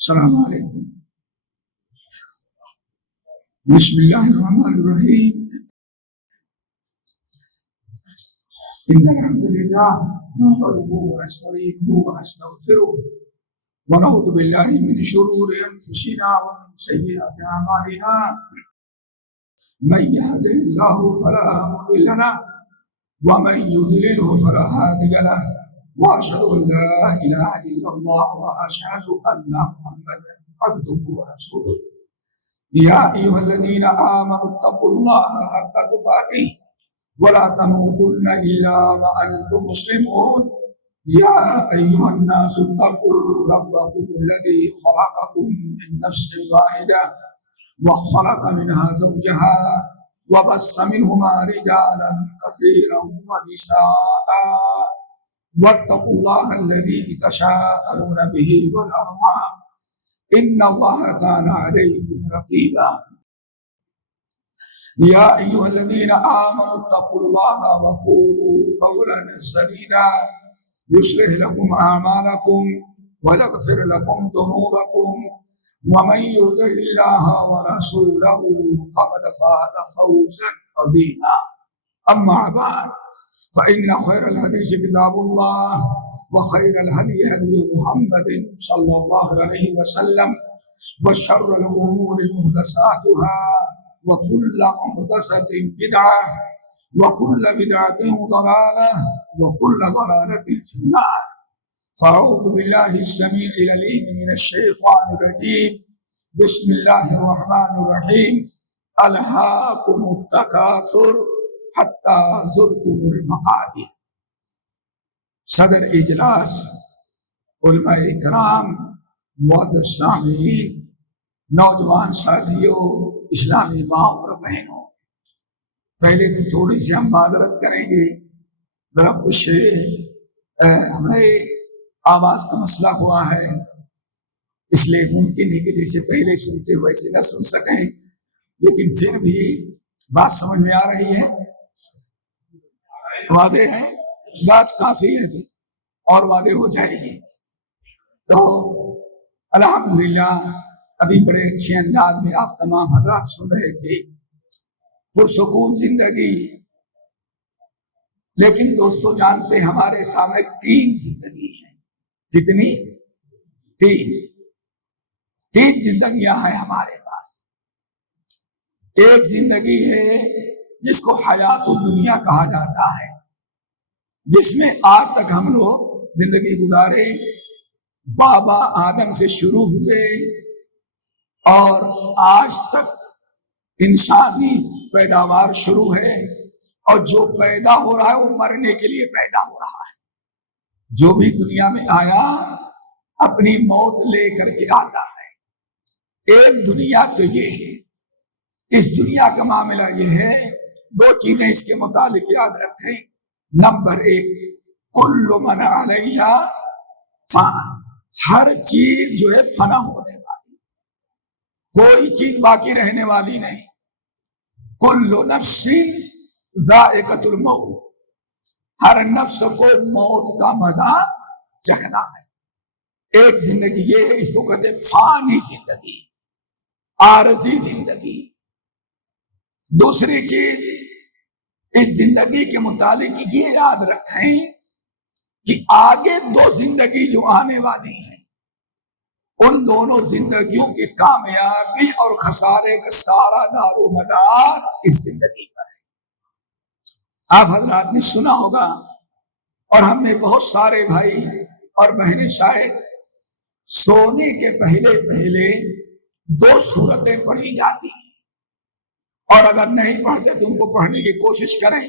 السلام علیکم. بسم اللہ الرحمن الرحیم. ان الحمد للہ نحمده ونستعینه ونستغفره ونعوذ باللہ من شرور انفسنا ومن سیئات اعمالنا. من يهده الله فلا مضل له ومن يضلله فلا هادي له واشهد ان لا اله الا الله واشهد ان محمدا عبده ورسوله. يا ايها الذين امنوا اتقوا الله حق تقاته ولا تموتن الا وانتم مسلمون. يا ايها الناس اتقوا ربكم الذي خلقكم من نفس واحده وخلق منها زوجها وبث منهما رجالا كثيرا ونساء واتقوا الله الذي تساءلون به والارحام ان الله كان عليكم رقيبا. يا ايها الذين امنوا اتقوا الله وقولوا قولا سديدا يصلح لكم اعمالكم ويغفر لكم ذنوبكم ومن يطع الله ورسوله فقد فاز فوزا عظيما. اما بعد فإن خير الحديث كتاب الله وخير الهدي هدي محمد صلى الله عليه وسلم وشر الأمور محدثاتها وكل محدثة بدعة وكل بدعة ضلالة وكل ضلالة في النار. فأعوذ بالله السميع العليم من الشيطان الرجيم. بسم الله الرحمن الرحيم. ألهاكم التكاثر حتی زرتم المقابر. صدر اجلاس، علماء اکرام، معزز سامعین، نوجوان ساتھیوں، اسلامی ماں اور بہنوں، پہلے تو تھوڑی سی ہم معذرت کریں گے، ذرا کچھ ہمیں آواز کا مسئلہ ہوا ہے، اس لیے ممکن ہے کہ جیسے پہلے سنتے ویسے نہ سن سکیں، لیکن پھر بھی بات سمجھ میں آ رہی ہے، واضح ہے، بات کافی ہے اور واضح ہو جائے گی. تو الحمدللہ ابھی بڑے اچھے انداز میں آپ تمام حضرات سن رہے تھے، پرسکون زندگی. لیکن دوستو جانتے ہیں ہمارے سامنے 3 زندگی ہیں. کتنی؟ 3 زندگیاں ہیں ہمارے پاس. ایک زندگی ہے جس کو حیات الدنیا کہا جاتا ہے، جس میں آج تک ہم لوگ زندگی گزارے، بابا آدم سے شروع ہوئے اور آج تک انسانی پیداوار شروع ہے، اور جو پیدا ہو رہا ہے وہ مرنے کے لیے پیدا ہو رہا ہے. جو بھی دنیا میں آیا اپنی موت لے کر کے آتا ہے. ایک دنیا تو یہ ہے. اس دنیا کا معاملہ یہ ہے، 2 چیزیں اس کے متعلق یاد رکھیں. نمبر 1، کل من علیہا فان. ہر چیز جو ہے فنا ہونے والی، کوئی چیز باقی رہنے والی نہیں. کل نفس ذائقۃ الموت. ہر نفس کو موت کا مزہ چکھنا ہے. ایک زندگی یہ ہے، اس کو کہتے ہیں فانی زندگی، عارضی زندگی. دوسری چیز اس زندگی کے متعلق یہ یاد رکھیں کہ آگے 2 زندگی جو آنے والی ہیں، ان دونوں زندگیوں کی کامیابی اور خسارے کا سارا دار و مدار اس زندگی پر ہے. آپ حضرات نے سنا ہوگا، اور ہم نے بہت سارے بھائی اور بہنیں شاید سونے کے پہلے 2 سورتیں پڑھی جاتی ہیں، اور اگر نہیں پڑھتے تو ان کو پڑھنے کی کوشش کریں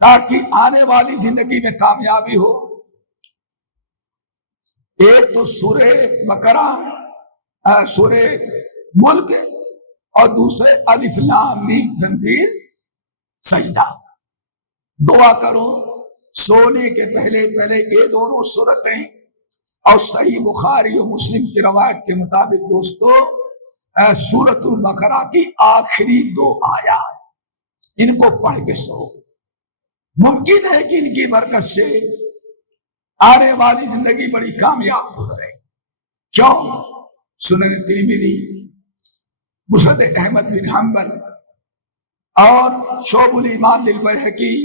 تاکہ آنے والی زندگی میں کامیابی ہو. ایک تو سورہ بقرہ، سورہ ملک، اور دوسرے الف لام میم تنزیل سجدہ. دعا کرو سونے کے پہلے یہ دونوں سورتیں، اور صحیح بخاری و مسلم کی روایت کے مطابق دوستو سورۃ البقرہ کی آخری 2 آیات، ان کو پڑھ کے سو. ممکن ہے کہ ان کی برکت سے آنے والی زندگی بڑی کامیاب گزرے. کیوں؟ سنن ترمذی، مسند احمد بن حنبل اور شعب الایمان للبیہقی،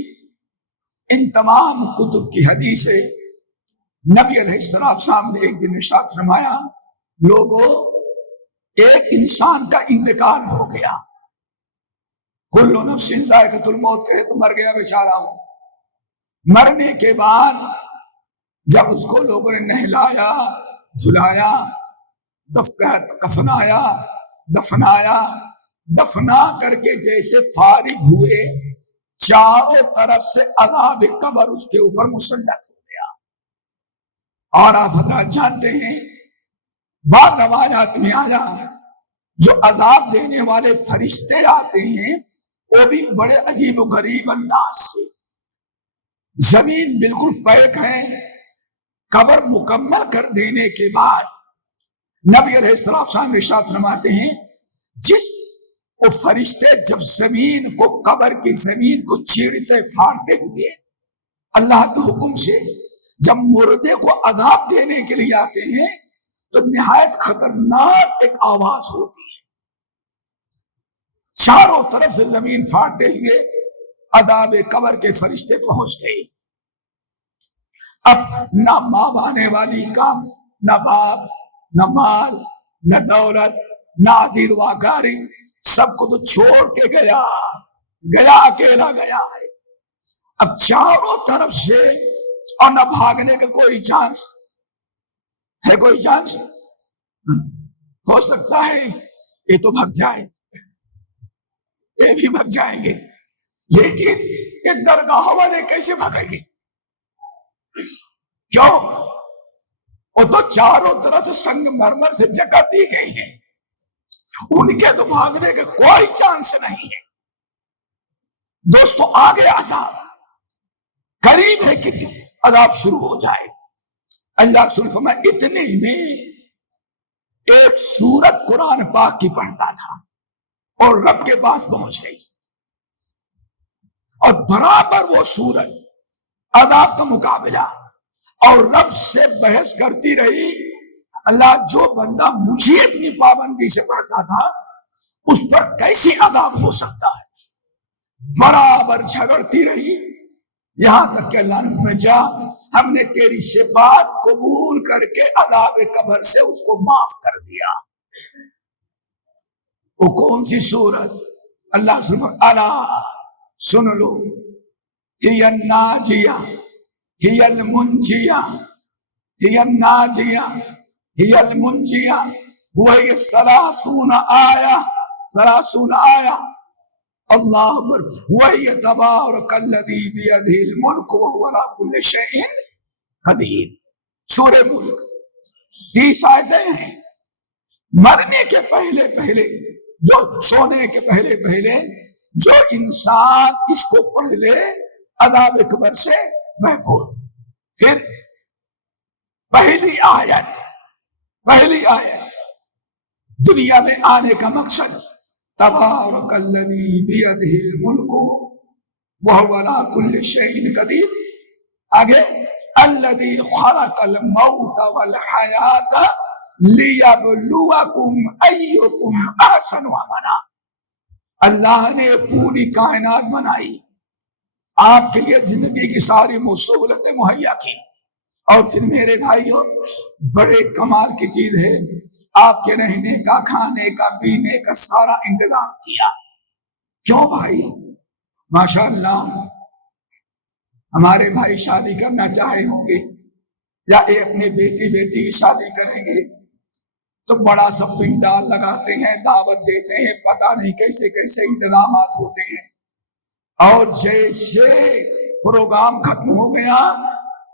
ان تمام کتب کی حدیثیں نبی علیہ السلام نے ایک دن ارشاد فرمایا، لوگوں ایک انسان کا انتقال ہو گیا، کل نفس ذائقۃ الموت ہے تو مر گیا بیچارہ ہوں، مرنے کے بعد جب اس کو لوگوں نے نہلایا، دھلایا، کفنایا، دفنا کر کے جیسے فارغ ہوئے، چاروں طرف سے عذاب قبر اس کے اوپر مسلط ہو گیا۔ اور آپ حضرات جانتے ہیں بعض روایات میں آیا جو عذاب دینے والے فرشتے آتے ہیں وہ بھی بڑے عجیب و غریب انداز سے، زمین بالکل پیک ہے، قبر مکمل کر دینے کے بعد نبی علیہ السلام ارشاد فرماتے ہیں جس وہ فرشتے جب زمین کو، قبر کی زمین کو چیرتے پھاڑتے ہوئے اللہ کے حکم سے جب مردے کو عذاب دینے کے لیے آتے ہیں تو نہایت خطرناک ایک آواز ہوتی ہے، چاروں طرف سے زمین پھاڑتے ہوئے عذاب قبر کے فرشتے پہنچ گئے۔ اب نہ ماں بانے والی کام، نہ باپ، نہ مال، نہ دولت، نہ عزیز و اقارب، سب کو تو چھوڑ کے گیا اکیلا گیا ہے۔ اب چاروں طرف سے، اور نہ بھاگنے کا کوئی چانس ہے، کوئی چانس ہو سکتا ہے یہ تو بھگ جائے، یہ بھی بھگ جائیں گے، لیکن ایک درگاہ والے کیسے بھگیں گے؟ کیوں؟ وہ تو چاروں طرف سنگ مرمر سے جگہ دی گئی ہے، ان کے تو بھاگنے کا کوئی چانس نہیں ہے۔ دوستو آگے عذاب قریب ہے کہ عذاب شروع ہو جائے۔ اللہ رسول فرمایا اتنے میں ایک سورت قرآن پاک کی پڑھتا تھا اور رب کے پاس پہنچ گئی، اور برابر وہ سورت عذاب کا مقابلہ اور رب سے بحث کرتی رہی، اللہ جو بندہ مجھے اپنی پابندی سے پڑھتا تھا اس پر کیسے عذاب ہو سکتا ہے، برابر جھگڑتی رہی، یہاں تک کہ اللہ نے فرمایا جا ہم نے تیری شفاعت قبول کر کے عذاب قبر سے اس کو معاف کر دیا۔ وہ کون سی سورت؟ اللہ سبحانہ الا سن لو، ہی الناجیہ، ہی المنجیہ، ہی الناجیہ، ہی المنجیہ، وہی 30 آیہ، اللہ اکبر، وہی تبارک الذی بیدہ الملک وہو علی کل شیء قدیر۔ سورہ ملک 30 آیتیں ہیں۔ مرنے کے پہلے جو سونے کے پہلے جو انسان اس کو پڑھ لے عذاب قبر سے محفوظ۔ پھر پہلی آیت دنیا میں آنے کا مقصد تبارک الذی بیدہ الملک وہو علی کل شیء قدیر، آگے الذی خلق الموت والحیات لیبلوکم ایکم احسن عملا۔ اللہ نے پوری کائنات بنائی، آپ کے لیے زندگی کی ساری سہولتیں مہیا کی، اور پھر میرے بھائیوں بڑے کمال کی چیز ہے، آپ کے رہنے کا، کھانے کا، پینے کا سارا انتظام کیا۔ کیوں بھائی؟ ماشاءاللہ ہمارے بھائی شادی کرنا چاہے ہوں گے یا اپنے بیٹی کی شادی کریں گے تو بڑا سا پنڈال لگاتے ہیں، دعوت دیتے ہیں، پتہ نہیں کیسے کیسے انتظامات ہوتے ہیں، اور جیسے پروگرام ختم ہو گیا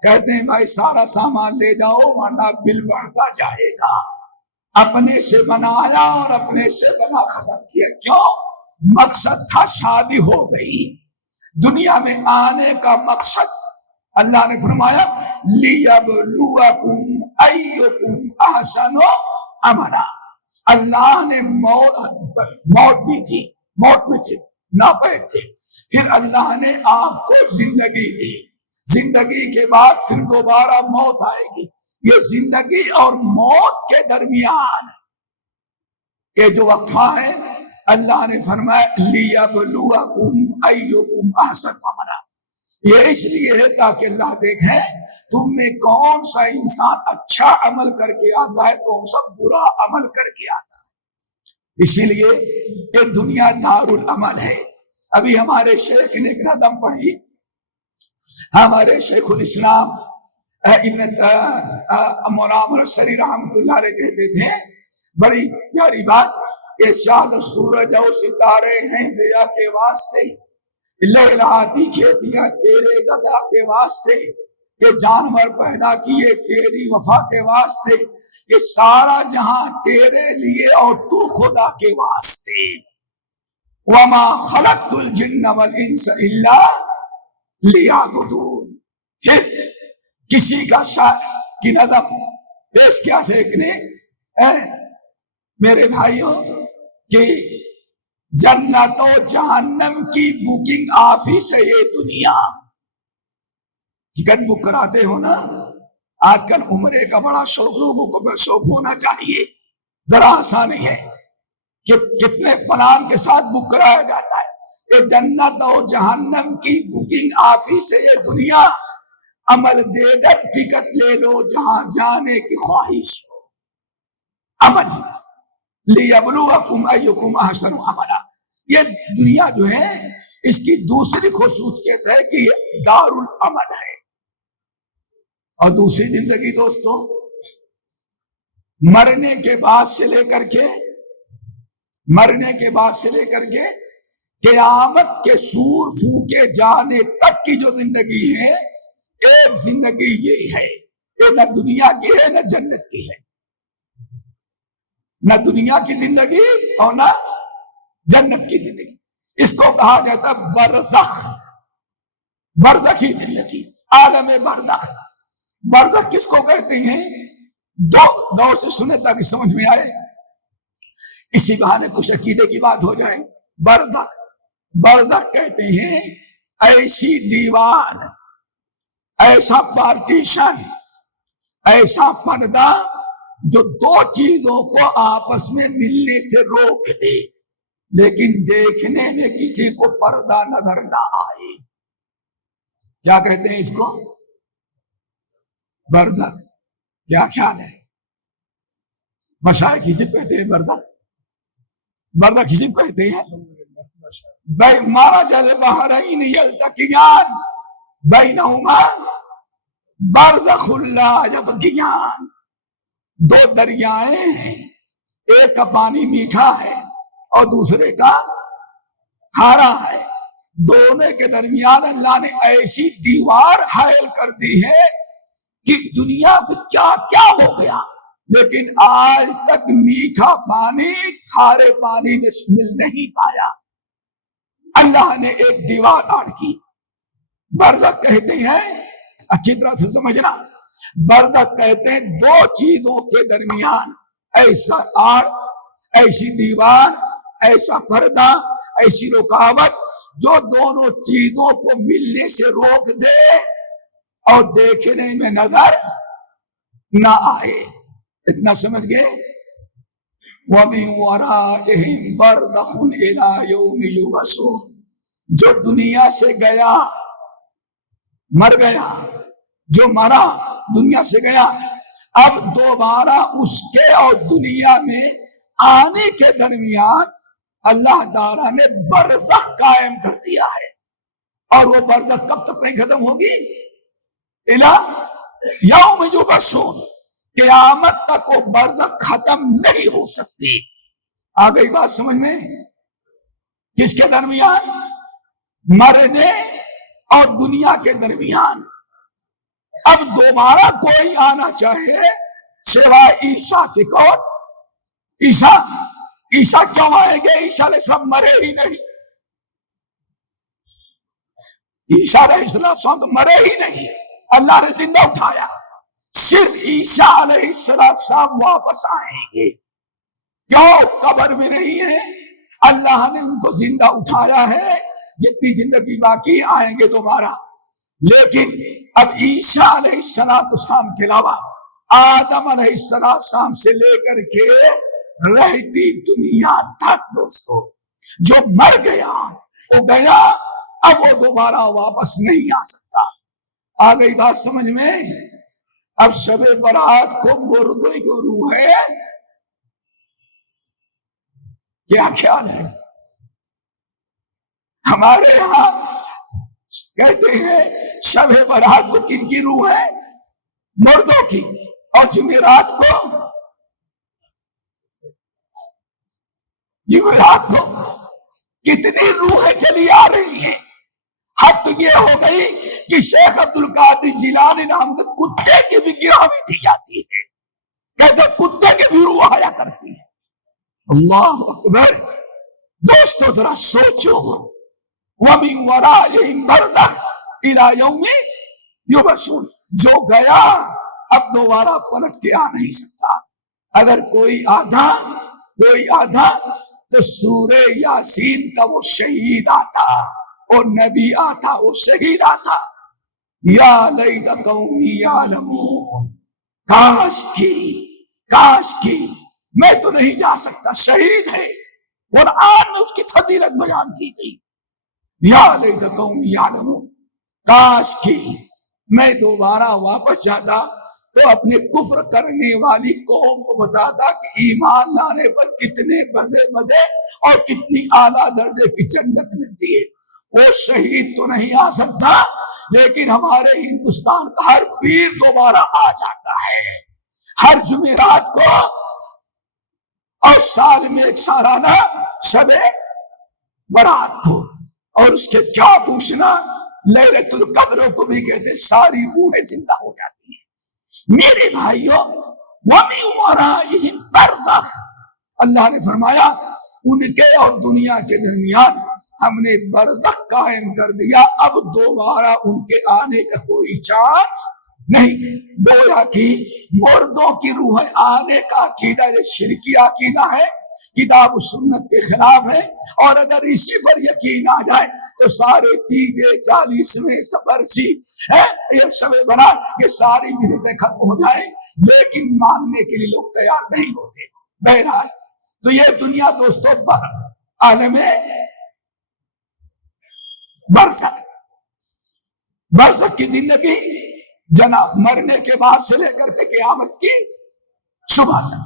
کہتے ہیں بھائی سارا سامان لے جاؤ ورنہ بل بڑھتا جائے گا۔ اپنے سے بنایا اور اپنے سے بنا ختم کیا۔ کیوں؟ مقصد تھا شادی ہو گئی، دنیا میں آنے کا مقصد اللہ نے فرمایا لیبلوکم ایکم احسن عملا۔ اللہ نے موت دی تھی، موت میں تھے، ناپید تھے، پھر اللہ نے آپ کو زندگی دی، زندگی کے بعد پھر دوبارہ موت آئے گی۔ یہ زندگی اور موت کے درمیان یہ جو وقفہ ہے اللہ نے فرمایا لیبلوکم ایکم احسن عملا، یہ اس لیے ہے تاکہ اللہ دیکھے تم میں کون سا انسان اچھا عمل کر کے آتا ہے، کون سا برا عمل کر کے آتا ہے۔ اسی لیے یہ دنیا دار العمل ہے۔ ابھی ہمارے شیخ نے ایک نظم پڑھی، ہمارے شیخ الاسلام ابن مولانا سری رحمۃ اللہ علیہ کہتے تھے بڑی پیاری بات، کہ شاد سورج اور ستارے ہیں ضیاء کے واسطے، لہلاتی کھیتیاں تیرے گدا کے واسطے، یہ جانور پیدا کیے تیری وفا کے واسطے، یہ سارا جہاں تیرے لیے اور تو خدا کے واسطے۔ وما خلقت الجن والانس الا لیعبدون۔ پھر کسی کا شاعر کی نظم پیش کیا شیخ نے، میرے بھائیوں، کہ جنت و جہنم کی بکنگ آفس ہے یہ دنیا۔ ٹکٹ بک کراتے ہو نا، آج کل عمرے کا بڑا شوق، لوگوں کو شوق ہونا چاہیے، ذرا آسانی ہے کہ کتنے پلان کے ساتھ بک کرایا جاتا ہے۔ یہ جنت و جہنم کی بکنگ آفس ہے یہ دنیا، عمل دے کر ٹکٹ لے لو جہاں جانے کی خواہش ہو۔ عمل لیبلوکم ایکم احسن عملا، یہ دنیا جو ہے اس کی دوسری خصوصیت ہے کہ یہ دار العمل ہے۔ اور دوسری زندگی دوستو، مرنے کے بعد سے لے کر کے قیامت کے سور پھونکے جانے تک کی جو زندگی ہے، ایک زندگی یہی ہے، یہ نہ دنیا کی ہے نہ جنت کی ہے، نہ دنیا کی زندگی اور نہ جنت کی زندگی۔ اس کو کہا جاتا برزخ، برزخی زندگی، عالم برزخ۔ برزخ کس کو کہتے ہیں؟ دو دور سے سنے تاکہ سمجھ میں آئے، اسی بہانے کچھ عقیدے کی بات ہو جائے۔ برزخ کہتے ہیں ایسی دیوار، ایسا پارٹیشن، ایسا پردہ جو دو چیزوں کو آپس میں ملنے سے روک دے، لیکن دیکھنے میں کسی کو پردہ نظر نہ آئے۔ کیا کہتے ہیں اس کو؟ برزخ۔ کیا خیال ہے؟ مشائخ کسی کو کہتے ہیں برزخ، برزخ کسی کو کہتے ہیں مرج البحرین یلتقیان بینہما برزخ لا یبغیان۔ دو دریائے ہیں، ایک کا پانی میٹھا ہے اور دوسرے کا کھارا ہے، دونوں کے درمیان اللہ نے ایسی دیوار حائل کر دی ہے کہ دنیا کو کیا کیا ہو گیا، لیکن آج تک میٹھا پانی کھارے پانی میں مل نہیں پایا۔ اللہ نے ایک دیوار آڑ کی، برزخ کہتے ہیں، اچھی طرح سے سمجھنا، برزخ کہتے ہیں دو چیزوں کے درمیان ایسا آڑ، ایسی دیوار، ایسا پردہ، ایسی رکاوٹ جو دونوں چیزوں کو ملنے سے روک دے اور دیکھنے میں نظر نہ آئے۔ اتنا سمجھ گئے؟ وَمِن وَرَائِهِمْ بَرْزَخٌ إِلَىٰ يَوْمِ يُبْعَثُونَ۔ جو دنیا سے گیا، مر گیا، جو مرا دنیا سے گیا، اب دوبارہ اس کے اور دنیا میں آنے کے درمیان اللہ تعالیٰ نے برزخ قائم کر دیا ہے، اور وہ برزخ کب تک نہیں ختم ہوگی؟ إِلَىٰ يَوْمِ يُبْعَثُونَ، قیامت تک وہ برزخ ختم نہیں ہو سکتی۔ آ گئی بات سمجھ میں؟ کس کے درمیان؟ مرنے اور دنیا کے درمیان۔ اب دوبارہ کوئی آنا چاہے سوائے عیسیٰ کے، کون؟ عیسیٰ کیوں آئیں گے؟ عیسیٰ علیہ السلام مرے ہی نہیں، عیسیٰ علیہ السلام تو مرے ہی نہیں، اللہ نے زندہ اٹھایا، صرف عیسیٰ علیہ السلام واپس آئیں گے۔ کیوں؟ قبر میں نہیں ہے، اللہ نے ان کو زندہ اٹھایا ہے، جتنی زندگی باقی آئیں گے دوبارہ۔ لیکن اب عیسیٰ علیہ السلام کے علاوہ آدم علیہ السلام سے لے کر کے رہتی دنیا تک دوستو، جو مر گیا وہ گیا، اب وہ دوبارہ واپس نہیں آ سکتا۔ آ گئی بات سمجھ میں؟ اب شب برات کو مردے کی روح ہے، کیا خیال ہے؟ ہمارے یہاں کہتے ہیں شب برات کو کن کی روح ہے؟ مردوں کی، اور جمعرات کو کتنی روحیں چلی آ رہی ہیں۔ حد تو یہ ہو گئی کہ شیخ عبد القادر جیلانی نام کے کتے کی بھی گرامی دی جاتی ہے، کہتے کتے کی بھی روح آیا کرتی ہے۔ اللہ اکبر! دوستو ذرا سوچو، وَمِن وَرَائِهِمْ بَرْزَخٌ إِلَى يَوْمِ يُبْعَثُونَ، جو گیا اب دوبارہ پلٹ کے آ نہیں سکتا۔ اگر کوئی آدھا تو سورہ یاسین کا وہ شہید آتا، اور نبی آتا، وہ شہید آتا۔ یا لیت قومی یعلمون، کاش کی میں تو نہیں جا سکتا، شہید ہے، قرآن میں اس کی فضیلت بیان کی گئی۔ یا لیت قومی یعلمون، کاش کی میں دوبارہ واپس جاتا تو اپنے کفر کرنے والی قوم کو بتاتا کہ ایمان لانے پر کتنے مزے اور کتنی اعلیٰ درجے کی جنت ملتی ہے۔ وہ شہید تو نہیں آ سکتا، لیکن ہمارے ہندوستان کا ہر پیر دوبارہ آ جاتا ہے، ہر جمعرات کو، اور سال میں ایک سالانہ شب برات کو، اور اس کے کیا پوچھنا، لیلۃ القدر کو بھی کہتے، ساری روحیں زندہ ہو جاتی ہیں۔ میرے بھائیوں، وَمِن وَرَائِهِمْ بَرْزَخٌ، اللہ نے فرمایا ان کے اور دنیا کے درمیان ہم نے برزخ قائم کر دیا، اب دوبارہ ان کے آنے کا کوئی چانس نہیں۔ گویا کہ مردوں کی روحیں آنے کا عقیدہ یہ شرکی عقیدہ ہے، کتاب و سنت کے خلاف ہے، اور اگر اسی پر یقین آ جائے تو سارے تیجے 40ویں برسی یہ شب برات، یہ ساری بدعتیں ختم ہو جائیں، لیکن ماننے کے لیے لوگ تیار نہیں ہوتے۔ بہرحال تو یہ دنیا دوستوں پر عالم برزخ کی زندگی، جناب مرنے کے بعد سے لے کر کے قیامت کی صبح تک،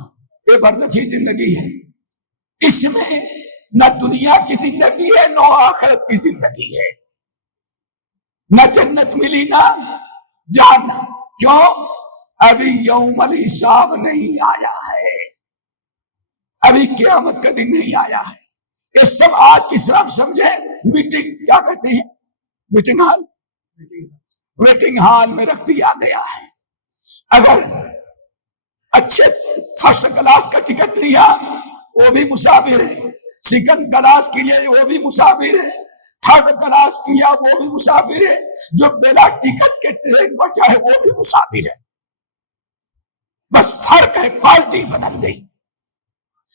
یہ برزخی زندگی ہے۔ اس میں نہ دنیا کی زندگی ہے، نہ آخرت کی زندگی ہے، نہ جنت ملی نہ جہنم۔ کیوں؟ ابھی یوم الحساب نہیں آیا ہے، ابھی قیامت کا دن نہیں آیا ہے۔ یہ سب آج کی صرف سمجھے میٹنگ، کیا کہتے ہیں ویٹنگ ہال میں رکھ دیا گیا ہے۔ اگر اچھے فرسٹ کلاس کا ٹکٹ لیا وہ بھی مسافر ہے، سیکنڈ کلاس کے لیے وہ بھی مسافر ہے، تھرڈ کلاس کیا وہ بھی مسافر ہے، جو بلا ٹکٹ کے ٹرین پر چاہے وہ بھی مسافر ہے۔ بس فرق ہے، پارٹی بدل گئی۔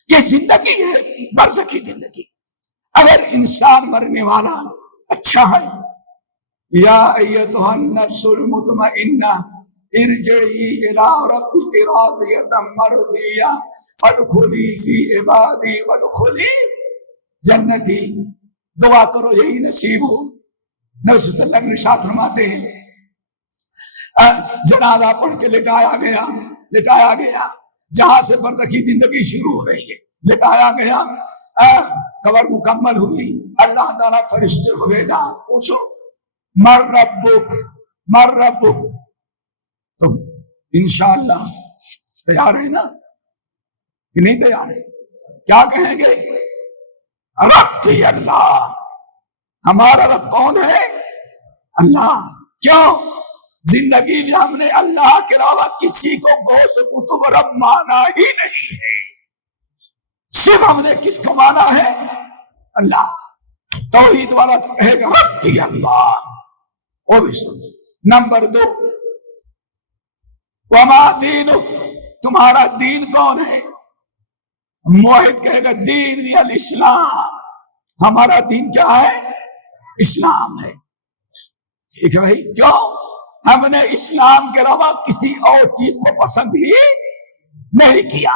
یہ زندگی ہے، برزخی زندگی۔ اگر انسان مرنے والا اچھا ہے، یا ایتھا النفس المطمئنہ ارجعی الی ربک راضیۃ مرضیہ فادخلی فی عبادی وادخلی جنتی۔ دعا کرو یہی نصیب ہو۔ نبی صلی اللہ علیہ وسلم ارشاد فرماتے ہیں، جنازہ پڑھ کے لٹایا گیا جہاں سے برزخی زندگی شروع ہو رہی ہے، لٹایا گیا، قبر مکمل ہوئی، اللہ تعالیٰ فرشتے کو بھیجا، پوچھو مر ربک، تو انشاءاللہ تیار ہے نا کہ نہیں تیار ہے؟ کیا کہیں گے؟ ربی اللہ، ہمارا رب کون ہے؟ اللہ۔ کیوں؟ زندگی میں ہم نے اللہ کے علاوہ کسی کو غوث کتب رب مانا ہی نہیں ہے، صرف ہم نے کس کو مانا ہے؟ اللہ۔ توحید والا تو کہے گا ربی اللہ، وہ بھی سن۔ نمبر 2، وما دینک، تمہارا دین کون ہے؟ موحد کہے گا دین الاسلام، ہمارا دین کیا ہے؟ اسلام ہے۔ ٹھیک ہے بھائی، کیوں؟ ہم نے اسلام کے علاوہ کسی اور چیز کو پسند ہی نہیں کیا۔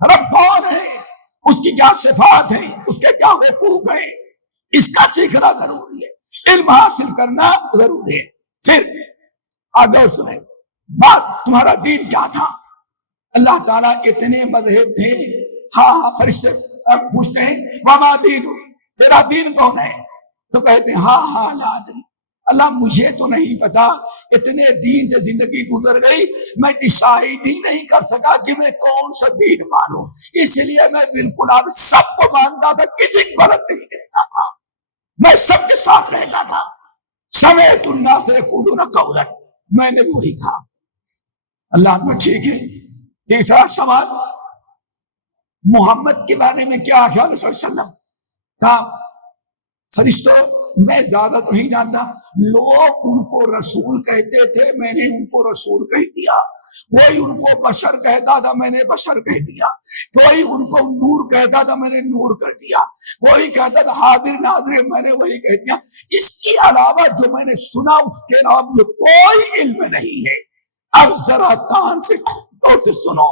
رب کون ہے، اس کی کیا صفات ہیں، اس کے کیا حقوق ہیں، اس کا سیکھنا ضروری ہے، علم حاصل کرنا ضروری ہے۔ پھر آگے سنیں بات، تمہارا دین کیا تھا؟ اللہ تعالیٰ اتنے مذہب تھے، ہاں فرشتے پوچھتے ہیں وما دین، تیرا دین کون ہے؟ تو کہتے ہیں ہاں لا ادری، اللہ مجھے تو نہیں پتا، اتنے دین سے زندگی گزر گئی، میں ڈیسائیڈ ہی نہیں کر سکا کہ میں کون سا دین مانوں، اس لیے میں بالکل آپ سب کو مانتا تھا، کسی کو غلط نہیں کہتا تھا، میں سب کے ساتھ رہتا تھا۔ سمعت الناس یقولون قولا، میں نے وہی کہا۔ اللہ نے ٹھیک ہے۔ تیسرا سوال، محمد کے بارے میں کیا خیال ہے صلی اللہ علیہ وسلم؟ کہا فرشتوں میں زیادہ تو نہیں جانتا، لوگ ان کو رسول کہتے تھے، میں نے ان کو رسول کہہ دیا، کوئی ان کو بشر کہتا تھا، میں نے بشر کہہ دیا، کوئی ان کو نور کہتا تھا، میں نے نور کر دیا، کوئی کہتا تھا حاضر ناظر، میں نے وہی کہہ دیا۔ اس کے علاوہ جو میں نے سنا اس کے علاوہ مجھے کوئی علم نہیں ہے۔ اب ذرا کان سے اور سے سنو،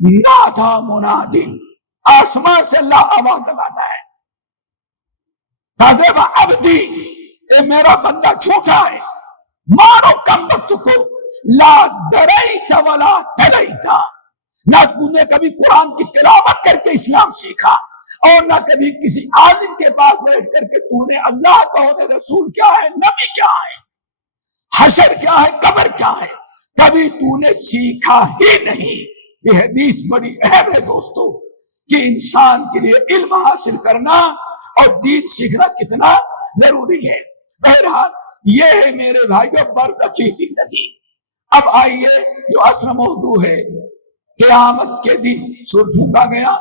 نادا منادن، آسمان سے اللہ آواز لگاتا ہے، کذب عبدی، اے میرا بندہ جھوٹا ہے، مارو کم وقت کو، لا دریت ولا تلیت، نہ تو نے کبھی قرآن کی تلاوت کر کے اسلام سیکھا، اور نہ کبھی کسی عالم کے پاس بیٹھ کر کے تو نے اللہ کون ہے، رسول کیا ہے، نبی کیا ہے، حشر کیا ہے، قبر کیا ہے، کبھی تو نے سیکھا ہی نہیں۔ یہ حدیث بڑی اہم ہے دوستو، کہ انسان کے لیے علم حاصل کرنا اور دین سیکھنا کتنا ضروری ہے۔ بہرحال یہ ہے میرے بھائیو برزخی زندگی۔ اب آئیے جو اصل موضوع ہے، قیامت کے دن سر پھونکا گیا،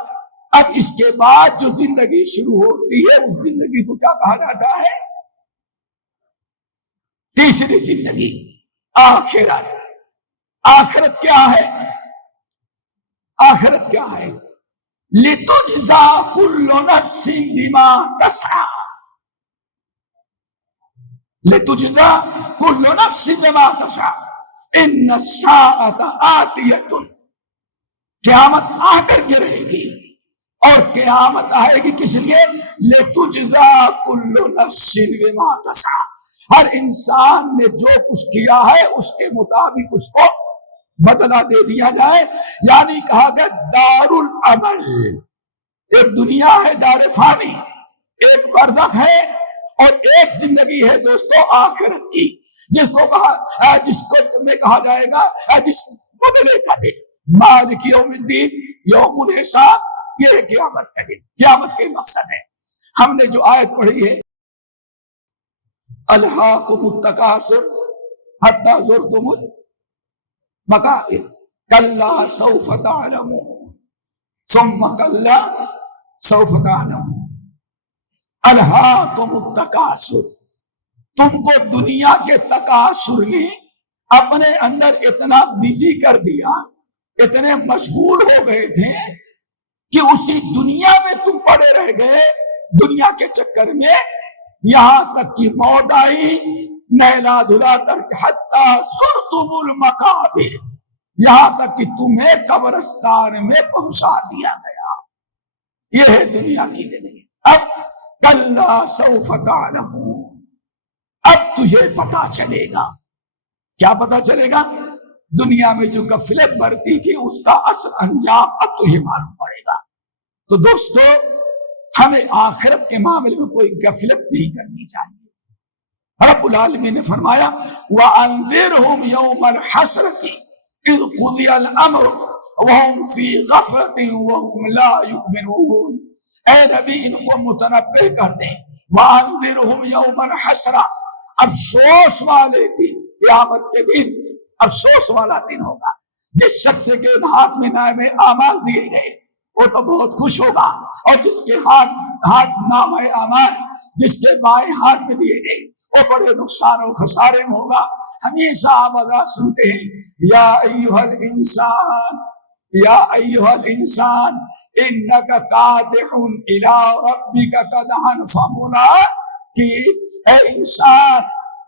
اب اس کے بعد جو زندگی شروع ہوتی ہے اس زندگی کو کیا کہا جاتا ہے؟ تیسری زندگی، آخرت۔ آخرت کیا ہے؟ آخرت کیا ہے؟ لِتُجْزَى كُلُّ نَفْسٍ بِمَا تَسْعَى، لِتُجْزَى كُلُّ نَفْسٍ بِمَا تَسْعَى إِنَّ السَّاعَةَ آتِيَةٌ، قیامت آ کر کے رہے گی، اور قیامت آئے گی کس لیے؟ لِتُجْزَى كُلُّ نَفْسٍ بِمَا تَسْعَى، ہر انسان نے جو کچھ کیا ہے اس کے مطابق اس کو بدلہ دے دیا جائے۔ یعنی کہا گیا دار العمل، ایک دنیا ہے دار فانی، ایک برزخ ہے، اور ایک زندگی ہے دوستو آخرت کی، جس کو میں کہا جائے گا جس بدلے کا دن، مالک یوم الدین، یوم الحساب، یہ ہے قیامت کا دن۔ قیامت کے مقصد ہے، ہم نے جو آیت پڑھی ہے، الہاکم التکاثر حتی زرتم مقابر، کلا سوف تعلمون ثم کلا سوف تعلمون۔ الہاکم التکاثر، تم کو دنیا کے تکاثر نے اپنے اندر اتنا بزی کر دیا، اتنے مشغول ہو گئے تھے کہ اسی دنیا میں تم پڑے رہ گئے، دنیا کے چکر میں، یہاں تک کہ موت آئی، نہلا دھلا کر کے حتی زرتم المقابر، یہاں تک کہ تمہیں قبرستان میں پہنچا دیا گیا۔ یہ ہے دنیا کی زندگی۔ اب کلا سوف تعلمون، اب تجھے پتا چلے گا۔ کیا پتا چلے گا؟ دنیا میں جو غفلت برتی تھی اس کا اصل انجام اب تجھے معلوم پڑے گا۔ تو دوستو ہمیں آخرت کے معاملے میں کوئی غفلت نہیں کرنی چاہیے۔ رب العالمین نے فرمایا وَأَنذِرْهُمْ يَوْمَ الْحَسْرَةِ إِذْ قُضِيَ الْأَمْرُ وَهُمْ فِي غَفْلَةٍ وَهُمْ لَا يُؤْمِنُونَ، اے نبی ان کو متنبہ کر دیں، وَأَنذِرْهُمْ يَوْمَ الْحَسْرَةِ، افسوس والے دن، قیامت کے دن افسوس والا دن ہوگا۔ جس شخص کے ہاتھ میں نامے اعمال دیے گئے وہ تو بہت خوش ہوگا، اور جس کے ہاتھ نامے اعمال جس کے بائیں ہاتھ میں دیے گئے وہ بڑے نقصان و خسارے میں ہوگا۔ ہمیشہ آواز سنتے ہیں یا ایھا الانسان، یا ایھا الانسان انک قادح الی ربک قدحا فملاقیہ، کہ اے انسان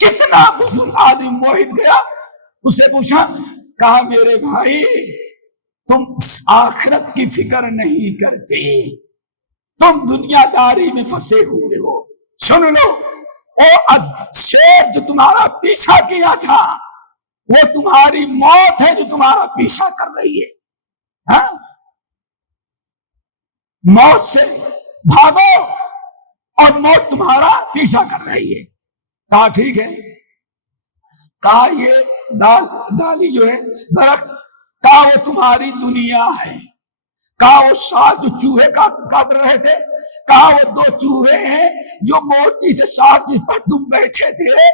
کتنا بزرگ آدمی موحد گیا، اسے پوچھا، کہا میرے بھائی تم آخرت کی فکر نہیں کرتے، تم دنیا داری میں پھنسے ہوئے ہو۔ سن لو، وہ شیر جو تمہارا پیچھا کیا تھا وہ تمہاری موت ہے جو تمہارا پیچھا کر رہی ہے۔ ہاں؟ موت سے بھاگو اور موت تمہارا پیچھا کر رہی ہے۔ کہا ٹھیک ہے، کہا یہ ڈالی جو ہے درخت، کہا وہ تمہاری دنیا ہے، کہا وہ ساتھ جو چوہے کاٹ رہے تھے، کہا وہ 2 چوہے ہیں جو موتی تھے ساتھ جس پر تم بیٹھے تھے،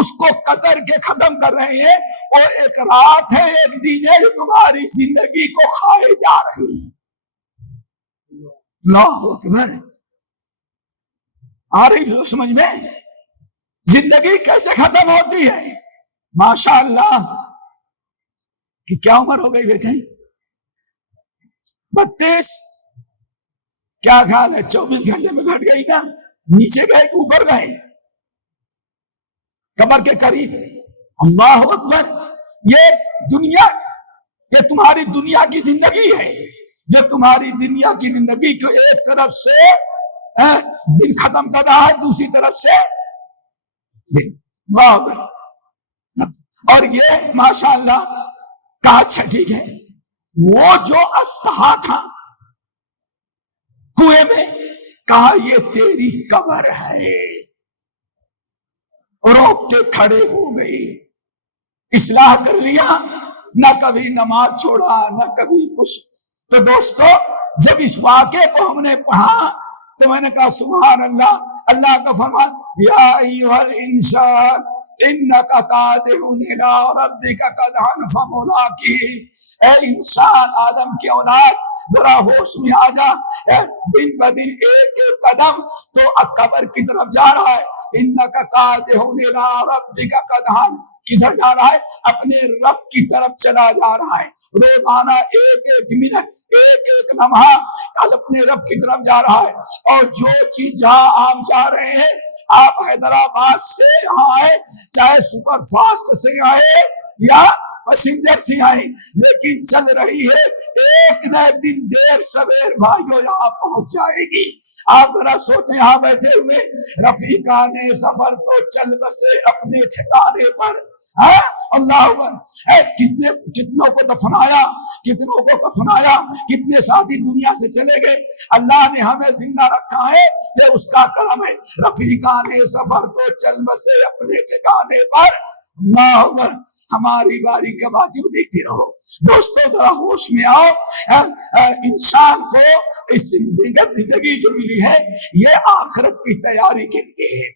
اس کو قطر کے ختم کر رہے ہیں، اور ایک رات ہے ایک دن ہے جو تمہاری زندگی کو کھائے جا رہی ہے۔ اللہ اکبر، آ رہی سمجھ میں؟ زندگی کیسے ختم ہوتی ہے؟ ماشاءاللہ کہ کیا عمر ہو گئی بیٹے؟ 32؟ کیا خیال ہے 24 گھنٹے میں گھٹ گئی نا؟ نیچے گئے کہ اوپر گئے؟ قبر کے قریب۔ اللہ اکبر، یہ دنیا، یہ تمہاری دنیا کی زندگی ہے جو تمہاری دنیا کی زندگی کو ایک طرف سے دن ختم کر رہا ہے، دوسری طرف سے دن۔ اللہ اکبر۔ اور یہ ماشاءاللہ کہا اچھا ٹھیک ہے، وہ جو اصحا تھا کنویں میں، کہا یہ تیری قبر ہے، روک کے کھڑے ہو گئی، اصلاح کر لیا، نہ کبھی نماز چھوڑا نہ کبھی کچھ۔ تو دوستو جب اس واقعے کو ہم نے پڑھا تو میں نے کہا سبحان اللہ، اللہ کا فرمان یا ایھا الانسان انک قادح الی ربک قدحا فملاقیہ، اے انسان، آدم کی اولاد، ذرا ہوش میں آ جا، دن بدن ایک ایک قدم تو قبر کی طرف جا رہا ہے۔ انک قادح الی ربک قدحا، کدھر جا رہا ہے؟ اپنے رب کی طرف چلا جا رہا ہے۔ روزانہ ایک ایک منٹ، ایک ایک لمحہ اپنے رب کی طرف جا رہا ہے۔ اور جو چیز جہاں آپ جا رہے ہیں، آپ حیدرآباد سے یہاں آئے، چاہے سپر فاسٹ سے آئے یا پیسنجر سے آئے، لیکن چل رہی ہے، ایک نہ دن دیر سویر بھائیو یہاں پہنچ جائے گی۔ آپ ذرا سوچیں، یہاں بیٹھے ہوئے رفیقان سفر تو چل بسے اپنے ٹھکانے پر۔ اللہ کتنوں کو دفنایا، کتنوں کو کفنایا، کتنے ساتھی دنیا سے چلے گئے، اللہ نے ہمیں زندہ رکھا ہے کہ اس کا کرم ہے۔ رفیقان سفر تو چل بسے اپنے ٹھکانے پر۔ اللہ اکبر، ہماری باری کے بعد دیکھتے رہو۔ دوستو ذرا ہوش میں آؤ، انسان کو اس زندگی جو ملی ہے یہ آخرت کی تیاری کے لیے ہے۔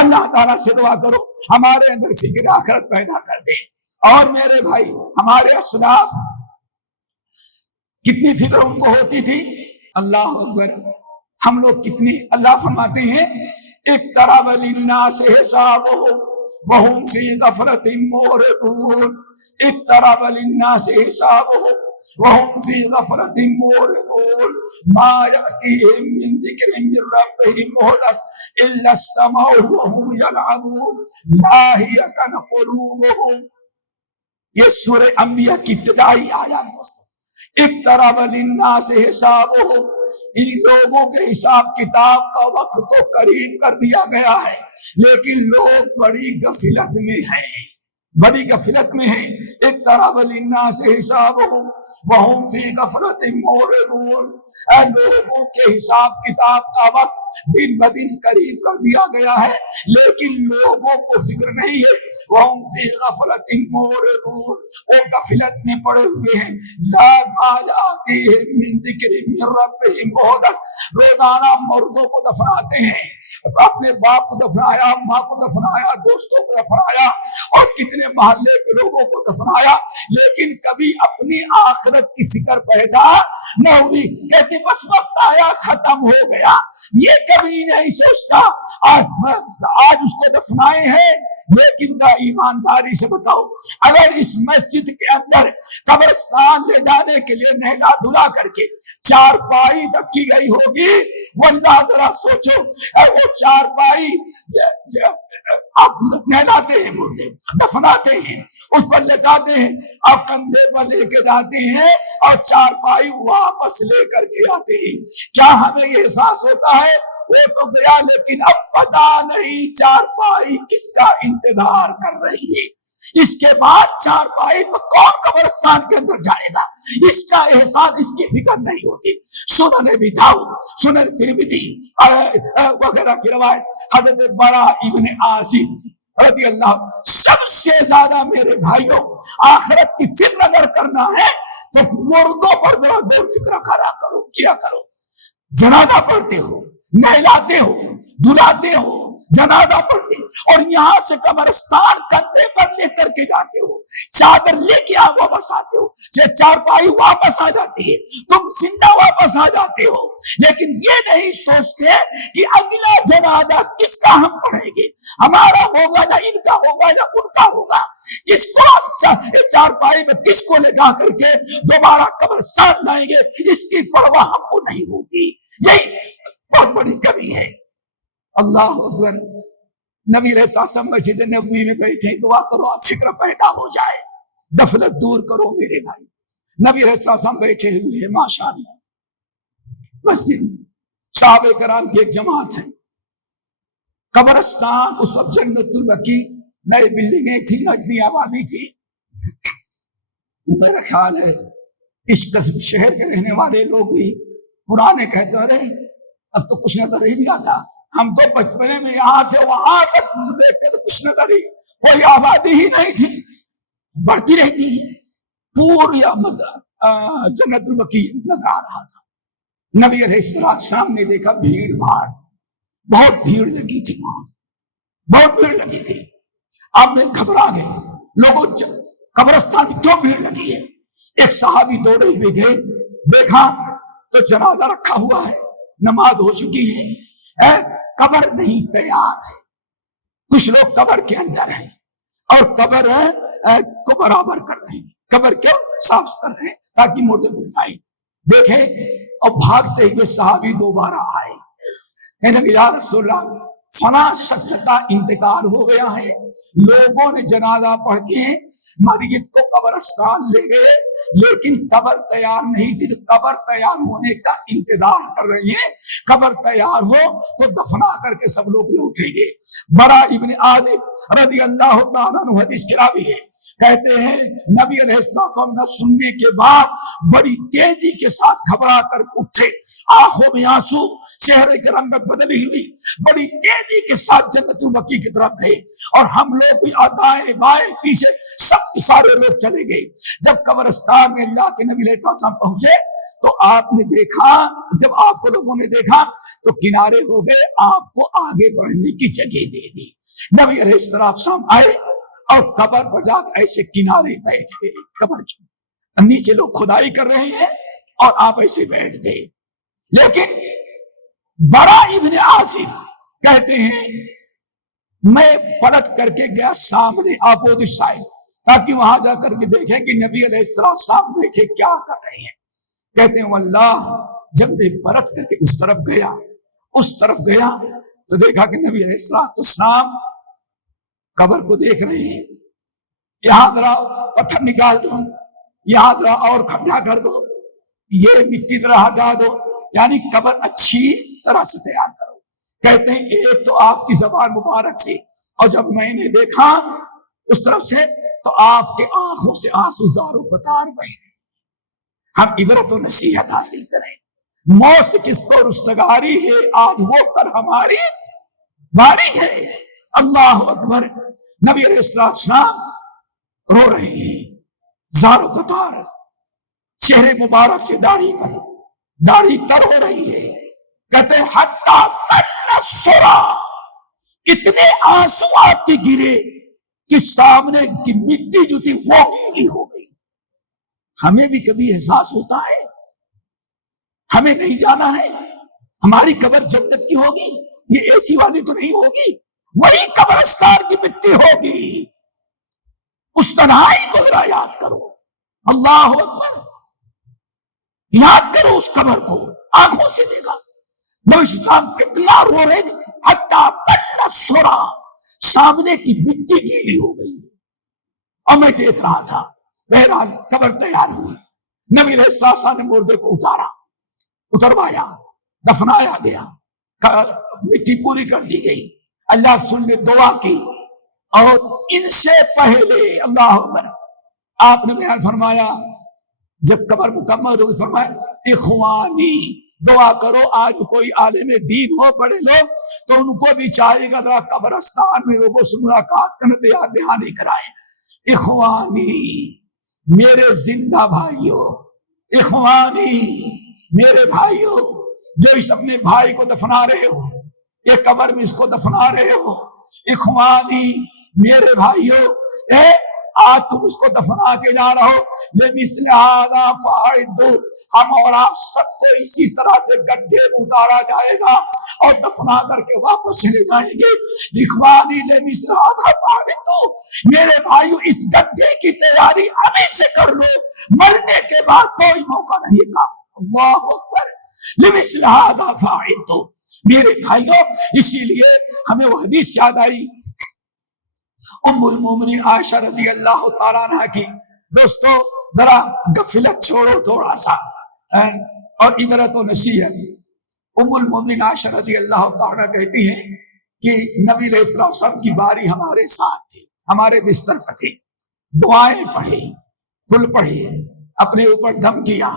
اللہ تعالیٰ سے دعا کرو ہمارے اندر فکر آخرت پیدا کر دے۔ اور میرے بھائی، ہمارے اسلاف کتنی فکر ان کو ہوتی تھی، اللہ اکبر، ہم لوگ کتنی۔ اللہ فرماتے ہیں اقترب للناس حسابهم وهم في غفلة معرضون، اقترب للناس حسابهم وهم في غفلة معرضون، ما يأتيهم من ذكر من ربهم محدث إلا استمعوه وهم يلعبون لاهية قلوبهم۔ یہ سورہ انبیاء کی ابتدائی آیات دوستو۔ اقترب للناس حسابهم، ان لوگوں کے حساب کتاب کا وقت تو قریب کر دیا گیا ہے، لیکن لوگ بڑی غفلت میں ہیں، بڑی غفلت میں ہیں۔ اقترب للناس حسابهم وهم في غفلة معرضون، لوگوں کے حساب کتاب کا وقت دن بدن قریب کر دیا گیا ہے، لیکن لوگوں کو فکر نہیں ہے۔ وهم في غفلة معرضون، وہ غفلت میں پڑے ہوئے ہیں۔ لا ما يأتيهم من ذکر من ربهم محدث، روزانہ مردوں کو دفناتے ہیں، اپنے باپ کو دفنایا، ماں کو دفنایا، دوستوں کو دفنایا، اور کتنے محلے کے لوگوں کو دفنایا، لیکن کبھی اپنی آخرت کی فکر پیدا نہ ہوئی۔ کہتے بس وقت آیا ختم ہو گیا، یہ کبھی نہیں سوچتا آج اس کو دفنائے ہیں۔ لیکن ایمانداری سے بتاؤ، اگر اس مسجد کے اندر قبرستان لے جانے کے لیے نہلا دھلا کر کے چارپائی رکھی گئی ہوگی، واللہ ذرا سوچو وہ چارپائی آپ نہلاتے ہیں مردے، دفناتے ہیں، اس پر لٹاتے ہیں اور کندھے پر لے کے جاتے ہیں اور چارپائی واپس لے کر کے آتے ہیں۔ کیا ہمیں یہ احساس ہوتا ہے وہ تو گیا لیکن اب پتا نہیں چارپائی کس کا انتظار کر رہی ہے، اس کے بعد چارپائی پر کون قبرستان کے اندر جائے گا، اس کا احساس، اس کی فکر نہیں ہوتی۔ سنن ابی داؤد، سنن ترمذی وغیرہ کی روایت، حضرت برا ابن عازب رضی اللہ، سب سے زیادہ میرے بھائیوں آخرت کی فکر اگر کرنا ہے تو مردوں پر ذرا غور فکر کیا کرو۔ جنازہ پڑھتے ہو، نہلاتے ہو، دھلاتے ہو، جنازہ پڑھتے ہو، اور یہاں سے قبرستان کندھے پر لے کر کے جاتے ہو، چادر لے کے واپس آتے ہو، چارپائی واپس آ جاتی ہے، تم زندہ واپس آ جاتے ہو، لیکن یہ نہیں سوچتے کہ اگلا جنازہ کس کا ہم پڑھیں گے، ہمارا ہوگا یا ان کا ہوگا یا ان کا ہوگا، کس کو چارپائی میں کس کو لے جا کر کے دوبارہ قبرستان لائیں گے، اس کی پرواہ ہم کو نہیں ہوگی۔ یہی بہت بڑی کمی ہے۔ اللہ اکبر۔ نبی علیہ السلام مسجد نبوی میں بیٹھے، دعا کرو آپ فکر پیدا ہو جائے، غفلت دور کرو میرے بھائی۔ نبی علیہ السلام بیٹھے ہوئے ہیں ماشاءاللہ مسجد، صحابہ کرام کی ایک جماعت ہے، قبرستان اس وقت جنت البقیع، نئی بلڈنگیں تھی، نئی آبادی تھی۔ میرا خیال ہے اس شہر کے رہنے والے لوگ بھی پرانے کہتے رہے اب تو کچھ نظر ہی نہیں آتا، ہم تو بچپنے میں یہاں سے وہاں تک دیکھتے تو کچھ نظر ہی، کوئی آبادی ہی نہیں تھی، بڑھتی رہتی ہے، پوری جنت البقیع نظر آ رہا تھا۔ نبی علیہ السلام نے دیکھا بھیڑ بھاڑ، بہت بھیڑ لگی تھی، وہاں بہت بھیڑ لگی تھی۔ آپ نے گھبرا گئے، لوگوں قبرستان میں کیوں بھیڑ لگی ہے؟ ایک صحابی دوڑے ہوئے گئے، دیکھا تو جنازہ رکھا ہوا ہے، نماز ہو چکی ہے، قبر نہیں تیار ہے، کچھ لوگ قبر کے اندر ہیں اور قبر کو برابر کر رہے ہیں، قبر کیوں صاف کر رہے ہیں تاکہ مردے کو اٹھائیں۔ دیکھیں اور بھاگتے ہوئے صحابی دوبارہ آئے، کہنے کہ یا رسول اللہ فلاں شخص کا انتقال ہو گیا ہے، لوگوں نے جنازہ پڑھ کے میت کو قبرستان لے گئے لیکن قبر تیار نہیں تھی، تو قبر تیار ہونے کا انتظار کر رہی ہے، قبر تیار ہو تو دفنا کر کے سب لوگ اٹھیں گے۔ برا ابن عازب رضی اللہ تعالیٰ عنہ حدیث کی راوی ہے، کہتے ہیں نبی علیہ السلام سننے کے بعد بڑی تیزی کے ساتھ گھبرا کر اٹھے، آنکھوں میں آنسو، چہرے کی رنگت بدلی ہوئی، بڑی تیزی کے ساتھ جنت البقیع کی طرف گئے، اور ہم لوگ بھی دائیں بائیں پیچھے سب سارے لوگ چلے گئے۔ جب قبرستان میں اللہ کے نبی علیہ السلام پہنچے تو آپ نے دیکھا، جب آپ کو لوگوں نے دیکھا تو کنارے ہو گئے، آپ کو آگے بڑھنے کی جگہ دے دی۔ نبی علیہ السلام آئے اور قبر پر جا کے ایسے کنارے بیٹھ گئے، قبر کے نیچے لوگ کھدائی کر رہے ہیں اور آپ ایسے بیٹھ گئے۔ لیکن برا ابن عازب کہتے ہیں میں پلٹ کر کے گیا سامنے اپوزٹ سائڈ، تاکہ وہاں جا کر کے دیکھیں کہ نبی علیہ السلام بیٹھے کیا کر رہے ہیں۔ کہتے ہیں واللہ جب میں پلٹ کر کے اس طرف گیا تو دیکھا کہ نبی علیہ السلام قبر کو دیکھ رہے ہیں، یہاں ذرا پتھر نکال دو، یہاں ذرا اور کھڈا کر دو، یہ مٹی ذرا ہٹا دو، یعنی قبر اچھی طرح سے تیار کرو۔ کہتے ہیں ایک تو آپ کی زبان مبارک سے، اور جب میں نے دیکھا اس طرف سے تو آپ کے آنکھوں سے آنسو زاروں قطار بہ رہے۔ ہم عبرت و نصیحت حاصل کریں، موت سے کس کو رستگاری ہے، آج وہ کر ہماری باری ہے۔ اللہ اکبر۔ نبی علیہ السلام رو رہے ہیں، زاروں قطار، چہرے مبارک سے داڑھی تر ہو رہی ہے۔ کہتے ہیں حتیٰ تنصرا، اتنے آنسو آپ کے گرے کہ سامنے کی مٹی جو تھی وہ گیلی ہو گئی۔ ہمیں بھی کبھی احساس ہوتا ہے ہمیں نہیں جانا ہے، ہماری قبر جنت کی ہوگی، یہ اے سی والی تو نہیں ہوگی، وہی قبرستان کی مٹی ہوگی۔ اس تنہائی کو ذرا یاد کرو، اللہ اکبر، یاد کرو اس قبر کو، آنکھوں سے دیکھا۔ نبی اسلام اتنا رو رہے حتیٰ تنصرا، سامنے کی مٹی گیلی ہو گئی اور میں دیکھ رہا تھا. بہرحال قبر تیار ہوئی. نبی علیہ السلام نے مردے کو اتروایا, دفنایا گیا, مٹی پوری کر دی گئی. اللہ رسول نے دعا کی اور ان سے پہلے اللہ اکبر آپ نے بیان فرمایا جب قبر مکمل ہوئی فرمایا اخوانی دعا کرو. آج کوئی عالم دین ہو بڑے لوگ تو ان کو بھی چاہیے گا ذرا قبرستان میں لوگوں سے ملاقات کرنے دہانی کرائے. اخوانی میرے زندہ بھائیوں, اخوانی میرے بھائیوں جو اس اپنے بھائی کو دفنا رہے ہو, یہ قبر میں اس کو دفنا رہے ہو, اخوانی میرے بھائیوں آج تم اس کو دفنا کے جا رہا ہو. لمثل هذا فاعدوا ہم اور آپ سب کو اسی طرح سے گڈھے میں اتارا جائے گا اور دفنا کر کے واپس لے جائیں گے. اخوانی لمثل هذا فاعدوا میرے بھائیو اس گڈھے کی تیاری ابھی سے کر لو, مرنے کے بعد کوئی موقع نہیں کا. اللہ اکبر. لمثل هذا فاعدوا میرے بھائیو اسی لیے ہمیں وہ حدیث یاد آئی ام المومنین عائشہ رضی اللہ تعالیٰ عنہ کی. دوستو ذرا غفلت چھوڑو تھوڑا سا اور عبرت و نصیحت. ام المومنین عائشہ رضی اللہ تعالیٰ کہتی ہیں کہ نبی علیہ السلام کی باری ہمارے ساتھ تھی, ہمارے بستر پر تھی, دعائیں پڑھی, کل پڑھی, اپنے اوپر دم کیا.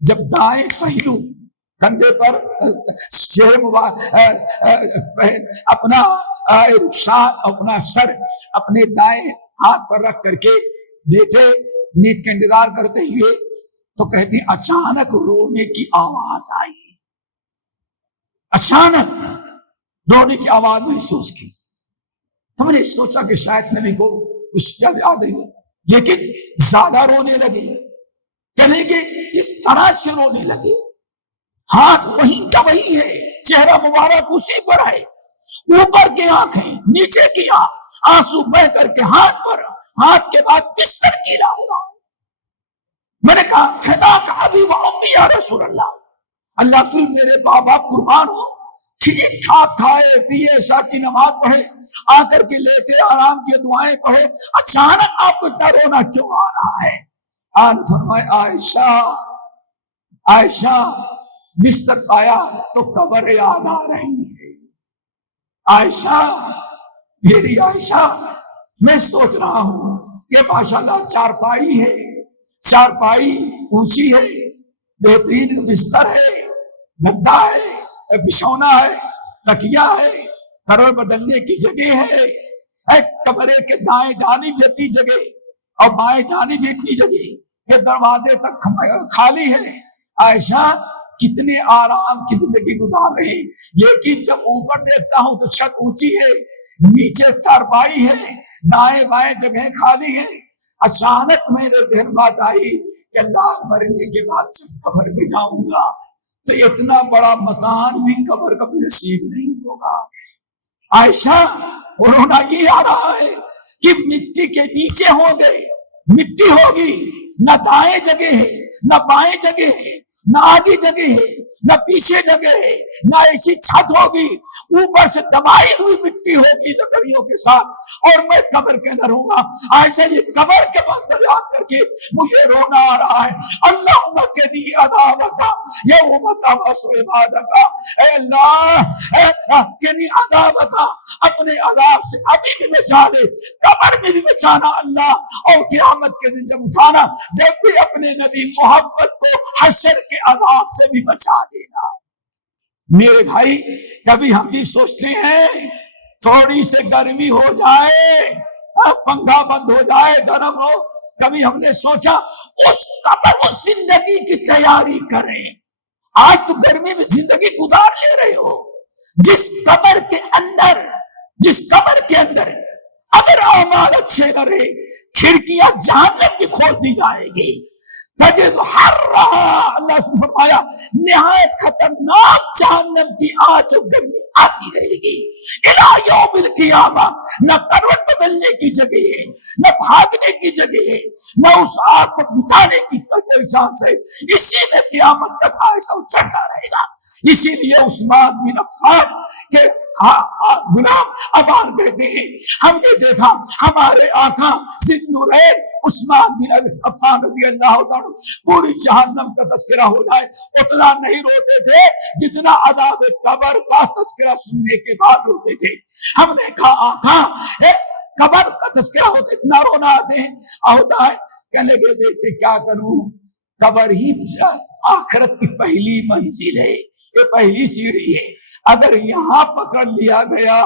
جب دائیں پہلو کندھے پر اپنا رخسار اپنا سر اپنے دائیں ہاتھ پر رکھ کر کے بیٹھے نیند کا انتظار کرتے ہوئے تو کہتی اچانک رونے کی آواز آئی. اچانک رونے کی آواز محسوس کی. ہم نے سوچا کہ شاید نبی کو کچھ یاد ہے, لیکن زیادہ رونے لگے. چلے کہ اس طرح سے رونے لگے, ہاتھ وہیں کا وہی ہے, چہرہ مبارک اسی پر ہے, اوپر کی آنکھیں نیچے کی آنکھ, آنسو بہ کر کے ہاتھ پر, ہاتھ کے بعد بستر گیلا ہو رہا ہے. میں نے کہا فداک ابی و امی یا رسول اللہ, اللہ رسول میرے باپ باپ قربان ہو. ٹھیک ٹھاک کھائے پیے عشاء کی نماز پڑھے آ کر کے لیٹے آرام کی دعائیں پڑھے, اچانک آپ کو اتنا رونا کیوں آ رہا ہے؟ آن فرمائے عائشہ عائشہ بستر پایا تو قبر یاد آ رہی ہے. عائشہ میری عائشہ میں سوچ رہا ہوں یہ ماشاءاللہ چارپائی ہے, چارپائی اونچی ہے, بہترین بستر ہے, گدا ہے, بچھونا ہے, تکیا ہے, کروٹ بدلنے کی جگہ ہے, کمرے کے دائیں جانب بھی اتنی جگہ اور بائیں جانب بھی اتنی جگہ, یہ دروازے تک خالی ہے. عائشہ کتنے آرام کی زندگی گزار رہے, لیکن جب اوپر دیکھتا ہوں تو چھت اونچی ہے, نیچے چارپائی ہے, دائیں بائیں جگہیں خالی ہیں. اچانک میرے ذہن بات آئی کہ اللہ مرنے کے بعد جب قبر میں جاؤں گا تو اتنا بڑا مکان بھی قبر کا نصیب نہیں ہوگا. عائشہ رونا یہ آ رہا ہے کہ مٹی کے نیچے ہوں گے, مٹی ہوگی, نہ دائیں جگہ ہے نہ بائیں جگہ ہے, نہ آگے جگہ ہے نہ پیچھے جگہ ہے, نہ ایسی چھت ہوگی, اوپر سے دبائی ہوئی مٹی ہوگی لکڑیوں کے ساتھ, اور میں قبر کے اندر ہوں گا. ایسے یہ قبر کے منظر یاد کر کے مجھے رونا آ رہا ہے. اللہم قنی عذابک یوم تبعث عبادک, اے اللہ قنی عذابک, اپنے عذاب سے ابھی بھی بچا دے, قبر میں بھی بچانا اللہ, اور قیامت کے دن جب اٹھانا جب بھی اپنے نبی محمد کو حشر کے عذاب سے بھی بچا دینا. میرے بھائی کبھی ہم بھی سوچتے ہیں تھوڑی سے گرمی ہو جائے, پنکھا بند ہو جائے, گرم ہو, کبھی ہم نے سوچا اس قبر اس زندگی کی تیاری کریں. آج تو گرمی میں زندگی گزار لے رہے ہو, جس قبر کے اندر اگر اعمال اچھے نہ رہے کھڑکیاں جہنم کی کھول دی جائے گی. تجد حرہا، اللہ سے فرمایا نہایت خطرناک جہنم کی آگ اور گرمی آتی رہے گی الی یوم القیامہ، نہ کروٹ بدلنے کی جگہ ہے، نہ بھاگنے کی جگہ ہے، نہ اس آگ کو بتانے کی کوئی چانس ہے، اسی میں قیامت تک ایسا چلتا رہے گا۔ اسی لیے عثمان بن عفان کے غلام ابان کہتے ہیں ہم نے دیکھا ہمارے آقا ذوالنورین عثمان بن عفان رضی اللہ عنہ پوری جہنم کا تذکرہ ہو جائے اتنا نہیں روتے تھے جتنا عذاب قبر کا تذکرہ سننے کے بعد روتے تھے۔ ہم نے کہا آقا قبر کا تذکرہ ہوتا اتنا رونا ہوتا ہے، کہنے لگے بیٹے کیا کروں، قبر ہی آخرت کی پہلی منزل ہے، یہ پہلی سیڑھی ہے، اگر یہاں پکڑ لیا گیا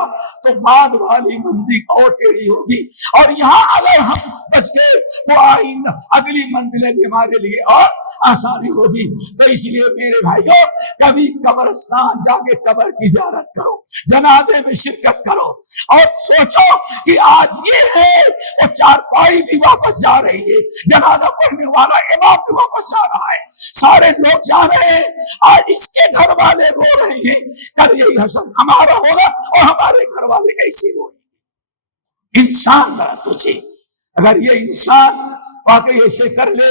تو بعد والی منزل اور ٹیڑھی ہوگی، اور یہاں اگر ہم بچ گئے تو اگلی منزلیں بھی ہمارے لیے اور آسانی ہوگی۔ تو اس لیے میرے بھائیوں کبھی قبرستان جا کے قبر کی زیارت کرو، جنازے میں شرکت کرو، اور سوچو کہ آج یہ ہے وہ چارپائی بھی واپس جا رہی ہے، جنازہ پڑھنے والا امام بھی واپس جا رہا ہے، سارے لوگ جا رہے ہیں، آج اس کے گھر والے رو رہے ہیں، کل یہی حشر ہمارا ہوگا اور ہمارے گھر والے ایسے روئیں گے۔ انسان ذرا سوچے اگر یہ انسان واقعی ایسے کر لے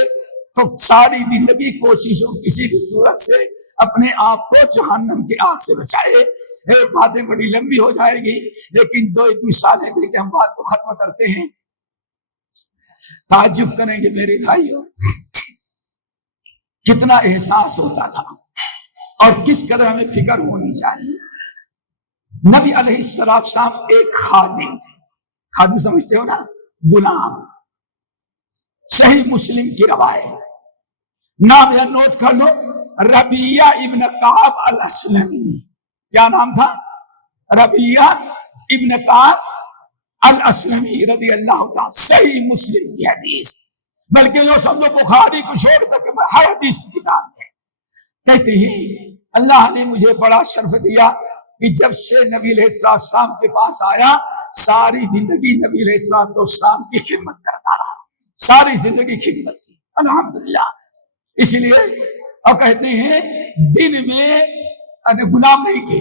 تو ساری زندگی کوششوں کسی بھی صورت سے اپنے آپ کو جہنم کی آگ سے بچائے۔ باتیں بڑی لمبی ہو جائے گی لیکن دو ایک مثالیں دے کے ہم بات کو ختم کرتے ہیں۔ تعجب کریں گے میرے بھائیوں کتنا احساس ہوتا تھا اور کس قدر ہمیں فکر ہونی چاہیے۔ نبی علیہ السلام ایک خادم تھے، خادم سمجھتے ہو نا، غلام۔ صحیح مسلم کی روایت، نام یا نوٹ کر لو، ربیہ ابن کعب الاسلمی۔ کیا نام تھا؟ ربیہ ابن کعب الاسلمی رضی اللہ تعالی، صحیح مسلم کی حدیث، بلکہ جو سمجھو بخاری کو چھوڑ کر ہر حدیث کی کتاب ہے۔ کہتے ہیں اللہ نے مجھے بڑا شرف دیا کہ جب سے نبی علیہ السلام کے پاس آیا ساری زندگی نبی علیہ السلام کی خدمت کرتا رہا، ساری زندگی خدمت کی الحمدللہ۔ اس لیے اور کہتے ہیں دن میں غلام نہیں تھے،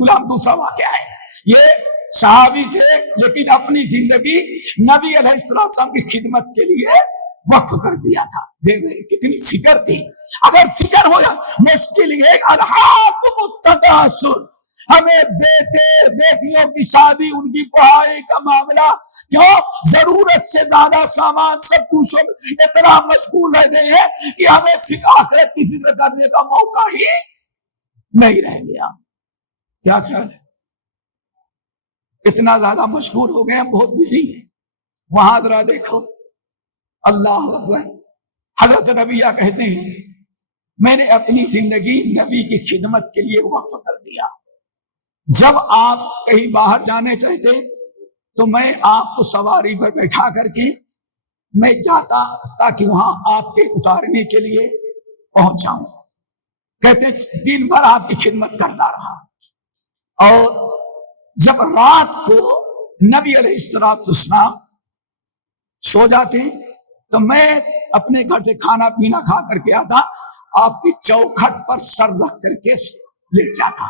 غلام دوسرا واقعہ ہے، یہ صحابی تھے لیکن اپنی زندگی نبی علیہ السلام کی خدمت کے لیے وقف کر دیا تھا۔ کتنی فکر تھی، اگر فکر ہو مشکل ہے الہاکم التکاثر، ہمیں بیٹے بیٹیوں کی شادی ان کی پڑھائی کا معاملہ، کیوں ضرورت سے زیادہ سامان سب کچھ اتنا مشغول رہتے ہیں کہ ہمیں آخرت کی فکر کرنے کا موقع ہی نہیں رہ گیا۔ کیا خیال ہے؟ اتنا زیادہ مشغول ہو گئے، ہم بہت بزی ہیں۔ وہاں ذرا دیکھو اللہ اکبر، حضرت ربیہ کہتے ہیں میں نے اپنی زندگی نبی کی خدمت کے لیے وقف کر دیا۔ جب آپ کہیں باہر جانے چاہتے تو میں آپ کو سواری پر بیٹھا کر کے میں جاتا تاکہ وہاں آپ کے اتارنے کے لیے پہنچ جاؤں۔ کہتے دن بھر آپ کی خدمت کرتا رہا، اور جب رات کو نبی علیہ السلام سو جاتے تو میں اپنے گھر سے کھانا پینا کھا کر کے آتا، آپ کی چوکھٹ پر سر رکھ کر کے لیٹ جاتا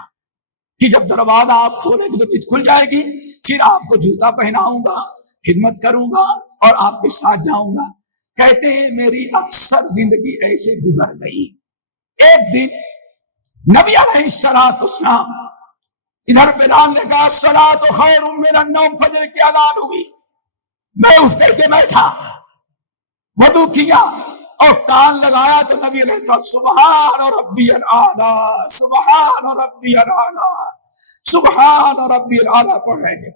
کہ جب دروازہ آپ کھولیں گے تو نیند کھل جائے گی، پھر آپ کو جوتا پہناؤں گا، خدمت کروں گا اور آپ کے ساتھ جاؤں گا۔ کہتے ہیں میری اکثر زندگی ایسے گزر گئی۔ ایک دن نبی علیہ السلام ادھر بلال نے کہا الصلاۃ خیر من النوم، فجر کی اذان ہوئی، میں اٹھ کر کے بیٹھا، وضو کیا اور کان لگایا تو نبی علیہ السلام سبحان ربی الاعلی سبحان ربی الاعلی سبحان ربی الاعلی پڑھ رہے تھے۔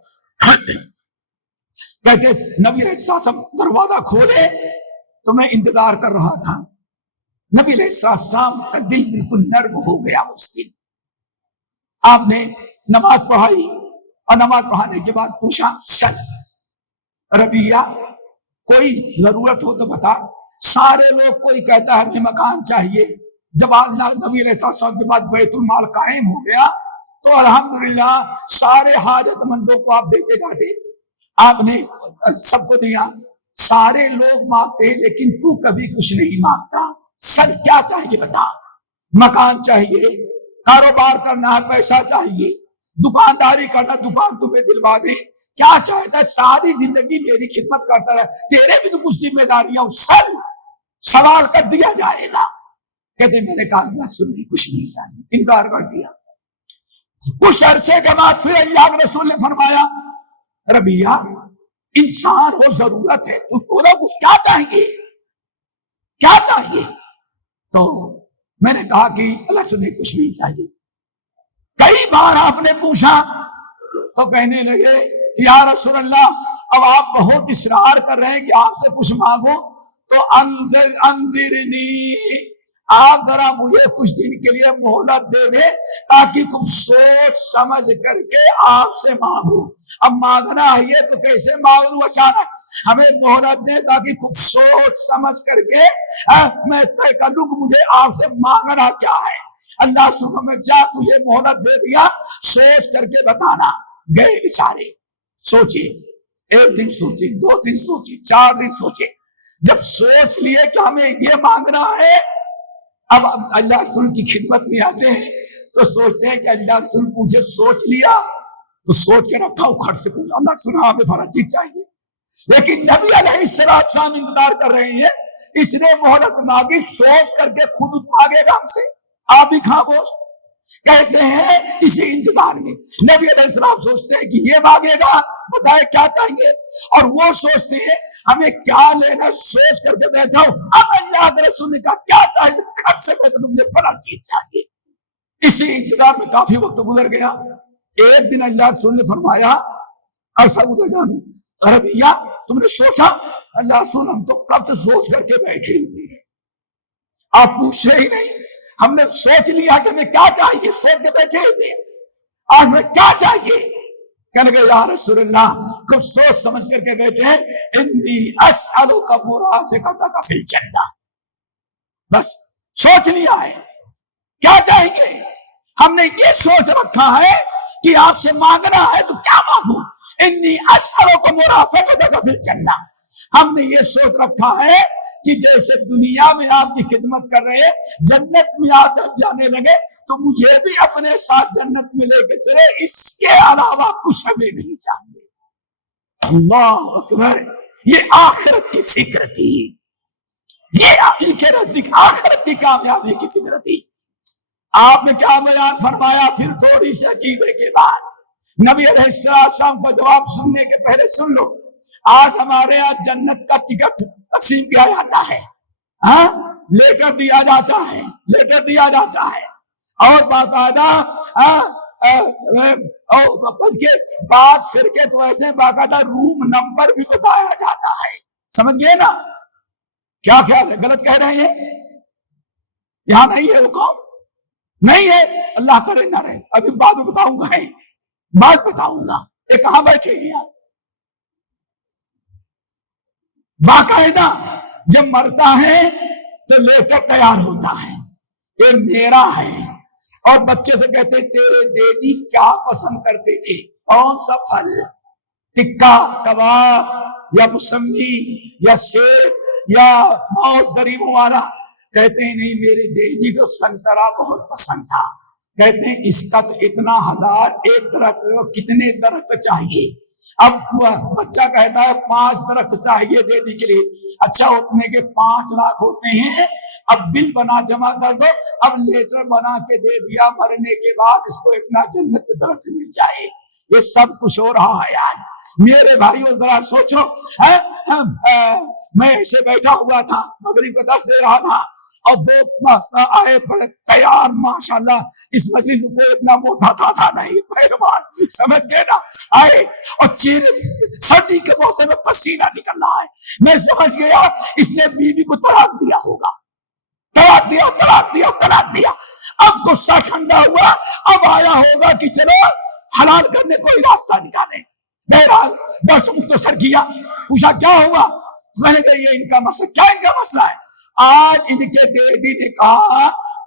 کہتے نبی علیہ السلام دروازہ کھولے تو میں انتظار کر رہا تھا۔ نبی علیہ السلام کا دل بالکل نرم ہو گیا اس دن۔ آپ نے نماز پڑھائی اور نماز پڑھانے کے بعد پوچھا سل ربیہ کوئی ضرورت ہو تو بتا۔ سارے لوگ کوئی کہتا ہے ہمیں مکان چاہیے، جب نبی علیہ السلام کے بعد بیت المال قائم ہو گیا تو الحمدللہ سارے حاجت مندوں کو آپ دیتے جاتے، آپ نے سب کو دیا، سارے لوگ مانگتے ہیں لیکن تو کبھی کچھ نہیں مانگتا. سر کیا چاہیے بتا؟ مکان چاہیے، کاروبار کرنا ہے، پیسہ چاہیے، دکانداری کرنا، دکان تمہیں دلوا دے، کیا چاہتا ہے؟ ساری زندگی میری خدمت کرتا رہے، تیرے بھی تو کچھ ذمہ داریاں. سر سوال کر دیا جائے گا. کہتے میں نے کہا اللہ سنی کچھ نہیں چاہیے، انکار کر دیا. کچھ عرصے کے بعد پھر اللہ کے رسول نے فرمایا ربیہ انسان ہو، ضرورت ہے، تو بولو کچھ کیا چاہیے، کیا چاہیے؟ تو میں نے کہا کہ اللہ سنے کچھ نہیں چاہیے. کئی بار آپ نے پوچھا تو کہنے لگے یا رسول اللہ اب آپ بہت اصرار کر رہے ہیں کہ آپ سے کچھ مانگو، تو اندرنی آپ ذرا مجھے کچھ دن کے لیے مہلت دے دیں تاکہ کچھ سوچ سمجھ کر کے آپ سے مانگوں. اب مانگنا ہے یہ تو کیسے مانگوں اچانک، ہمیں مہلت دیں تاکہ کچھ سوچ سمجھ کر کے میں طے کر لوں کہ مجھے آپ سے مانگنا کیا ہے. اللہ سبحانہ میں جا تجھے مہلت دے دیا، سوچ کر کے بتانا. گئے بیچارے، سوچے، ایک دن سوچے، 2 دن سوچے، 4 دن سوچے. جب سوچ لیے کہ ہمیں یہ مانگنا ہے، اب اللہ رسول کی خدمت میں آتے ہیں تو سوچتے ہیں کہ اللہ رسول پوچھے سوچ لیا تو سوچ کے رکھا ہوں، گھر سے پوچھا اللہ رسول ہمیں فلاں چیز چاہیے. لیکن نبی علیہ السلام انتظار کر رہے ہیں، اس نے مہلت مانگی، سوچ کر کے خود مانگے گا ہم سے. آپ بھی خاموش. کہتے ہیں اسی انتظار میں نبی علیہ السلام سوچتے ہیں کہ یہ مانگے گا، بتائے کیا چاہیے، اور وہ سوچتے ہیں ہمیں کیا لینا، سوچ کر کے بیٹھا ہوں. اب اللہ کے رسول نے کہا کیا چاہیے، گھر سے میں تمہیں فلاں چیز چاہیے. اسی انتظار میں کافی وقت گزر گیا. ایک دن اللہ کے رسول نے فرمایا ایسا گزر جانو ربیہ تم نے سوچا؟ اللہ رسول ہم تو کب سے سوچ کر کے بیٹھے ہوئے ہیں، آپ پوچھے ہی نہیں. ہم نے سوچ لیا کہ ہمیں کیا چاہیے، سوچ کے بیٹھے ہوئے ہیں، آج میں کیا چاہیے. کہنے لگے یا رسول اللہ کچھ سوچ سمجھ کر کے بیٹھے ہیں، انی اسألک مرافقتک فی الجنہ. بس سوچ لیا ہے کیا چاہیے. ہم نے یہ سوچ رکھا ہے کہ آپ سے مانگنا ہے تو کیا مانگوں، انی اسألک مرافقتک فی الجنہ. ہم نے یہ سوچ رکھا ہے کہ جیسے دنیا میں آپ کی خدمت کر رہے ہیں، جنت میں آپ جانے لگے تو مجھے بھی اپنے ساتھ جنت میں لے کے چلے، اس کے علاوہ کچھ ہمیں نہیں چاہیے. اللہ اکبر. یہ آخرت کی فکر تھی، یہ ان کے نزدیک آخرت کی کامیابی کی فکر تھی. آپ نے کیا بیان فرمایا پھر تھوڑی سی عقیدے کے بعد؟ نبی علیہ السلام کا جواب سننے کے پہلے سن لو. آج ہمارے یہاں جنت کا ٹکٹ تقسیم کیا جاتا ہے، لیٹر دیا جاتا ہے، لیٹر دیا جاتا ہے، اور باقاعدہ بلکہ بعض فرقے تو ایسے باقاعدہ روم نمبر بھی بتایا جاتا ہے. سمجھ گئے نا؟ کیا خیال ہے، غلط کہہ رہے ہیں؟ یہاں نہیں ہے وہ قوم، نہیں ہے، اللہ کرے نہ رہے. ابھی بعد میں بتاؤں گا، بات بتاؤں گا. یہ کہاں بیٹھے ہیں آپ؟ باقاعدہ جب مرتا ہے تو لیٹر تیار ہوتا ہے، یہ میرا ہے. اور بچے سے کہتے ہیں تیرے ڈیڈی کیا پسند کرتے تھے، کون سا پھل، ٹکا، کباب یا موسمی یا سیب یا موز غریبوں والا؟ کہتے ہیں نہیں میرے ڈیڈی کو سنترا بہت پسند تھا. کہتے ہیں اس کا تو اتنا 1000 ایک درخت، کتنے درخت چاہیے؟ اب بچہ کہتا ہے 5 درخت چاہیے ڈیڈی کے لیے. اچھا اتنے کے 5 لاکھ ہوتے ہیں، اب بل بنا جمع کر دو. اب لیٹر بنا کے دے دیا، مرنے کے بعد اس کو اتنا جنت کے درخت مل جائے. یہ سب کچھ ہو رہا ہے آج. میرے بھائیوں ذرا سوچو، میں ایسے بیٹھا ہوا تھا، مغرب کا درس دے رہا تھا اور 2 آئے بڑے تیار ماشاءاللہ. اس مجلس کو اتنا موٹا تھا نہیں، پہلوان سمجھ گئے نا، آئے اور چہرے سردی کے موسم میں پسینہ نکل رہا ہے. میں سمجھ گیا اس نے بیوی کو طلاق دیا ہوگا، طلاق دیا طلاق دیا طلاق دیا. اب غصہ ٹھنڈا ہوا، اب آیا ہوگا کہ چلو حلال کرنے کوئی راستہ نکالیں. بہرحال درس مختصر کیا، پوچھا کیا ہوا، میں نے کہا یہ ان کا مسئلہ. کیا ان کا مسئلہ ہے؟ آج ان کے ڈیڈی نے کہا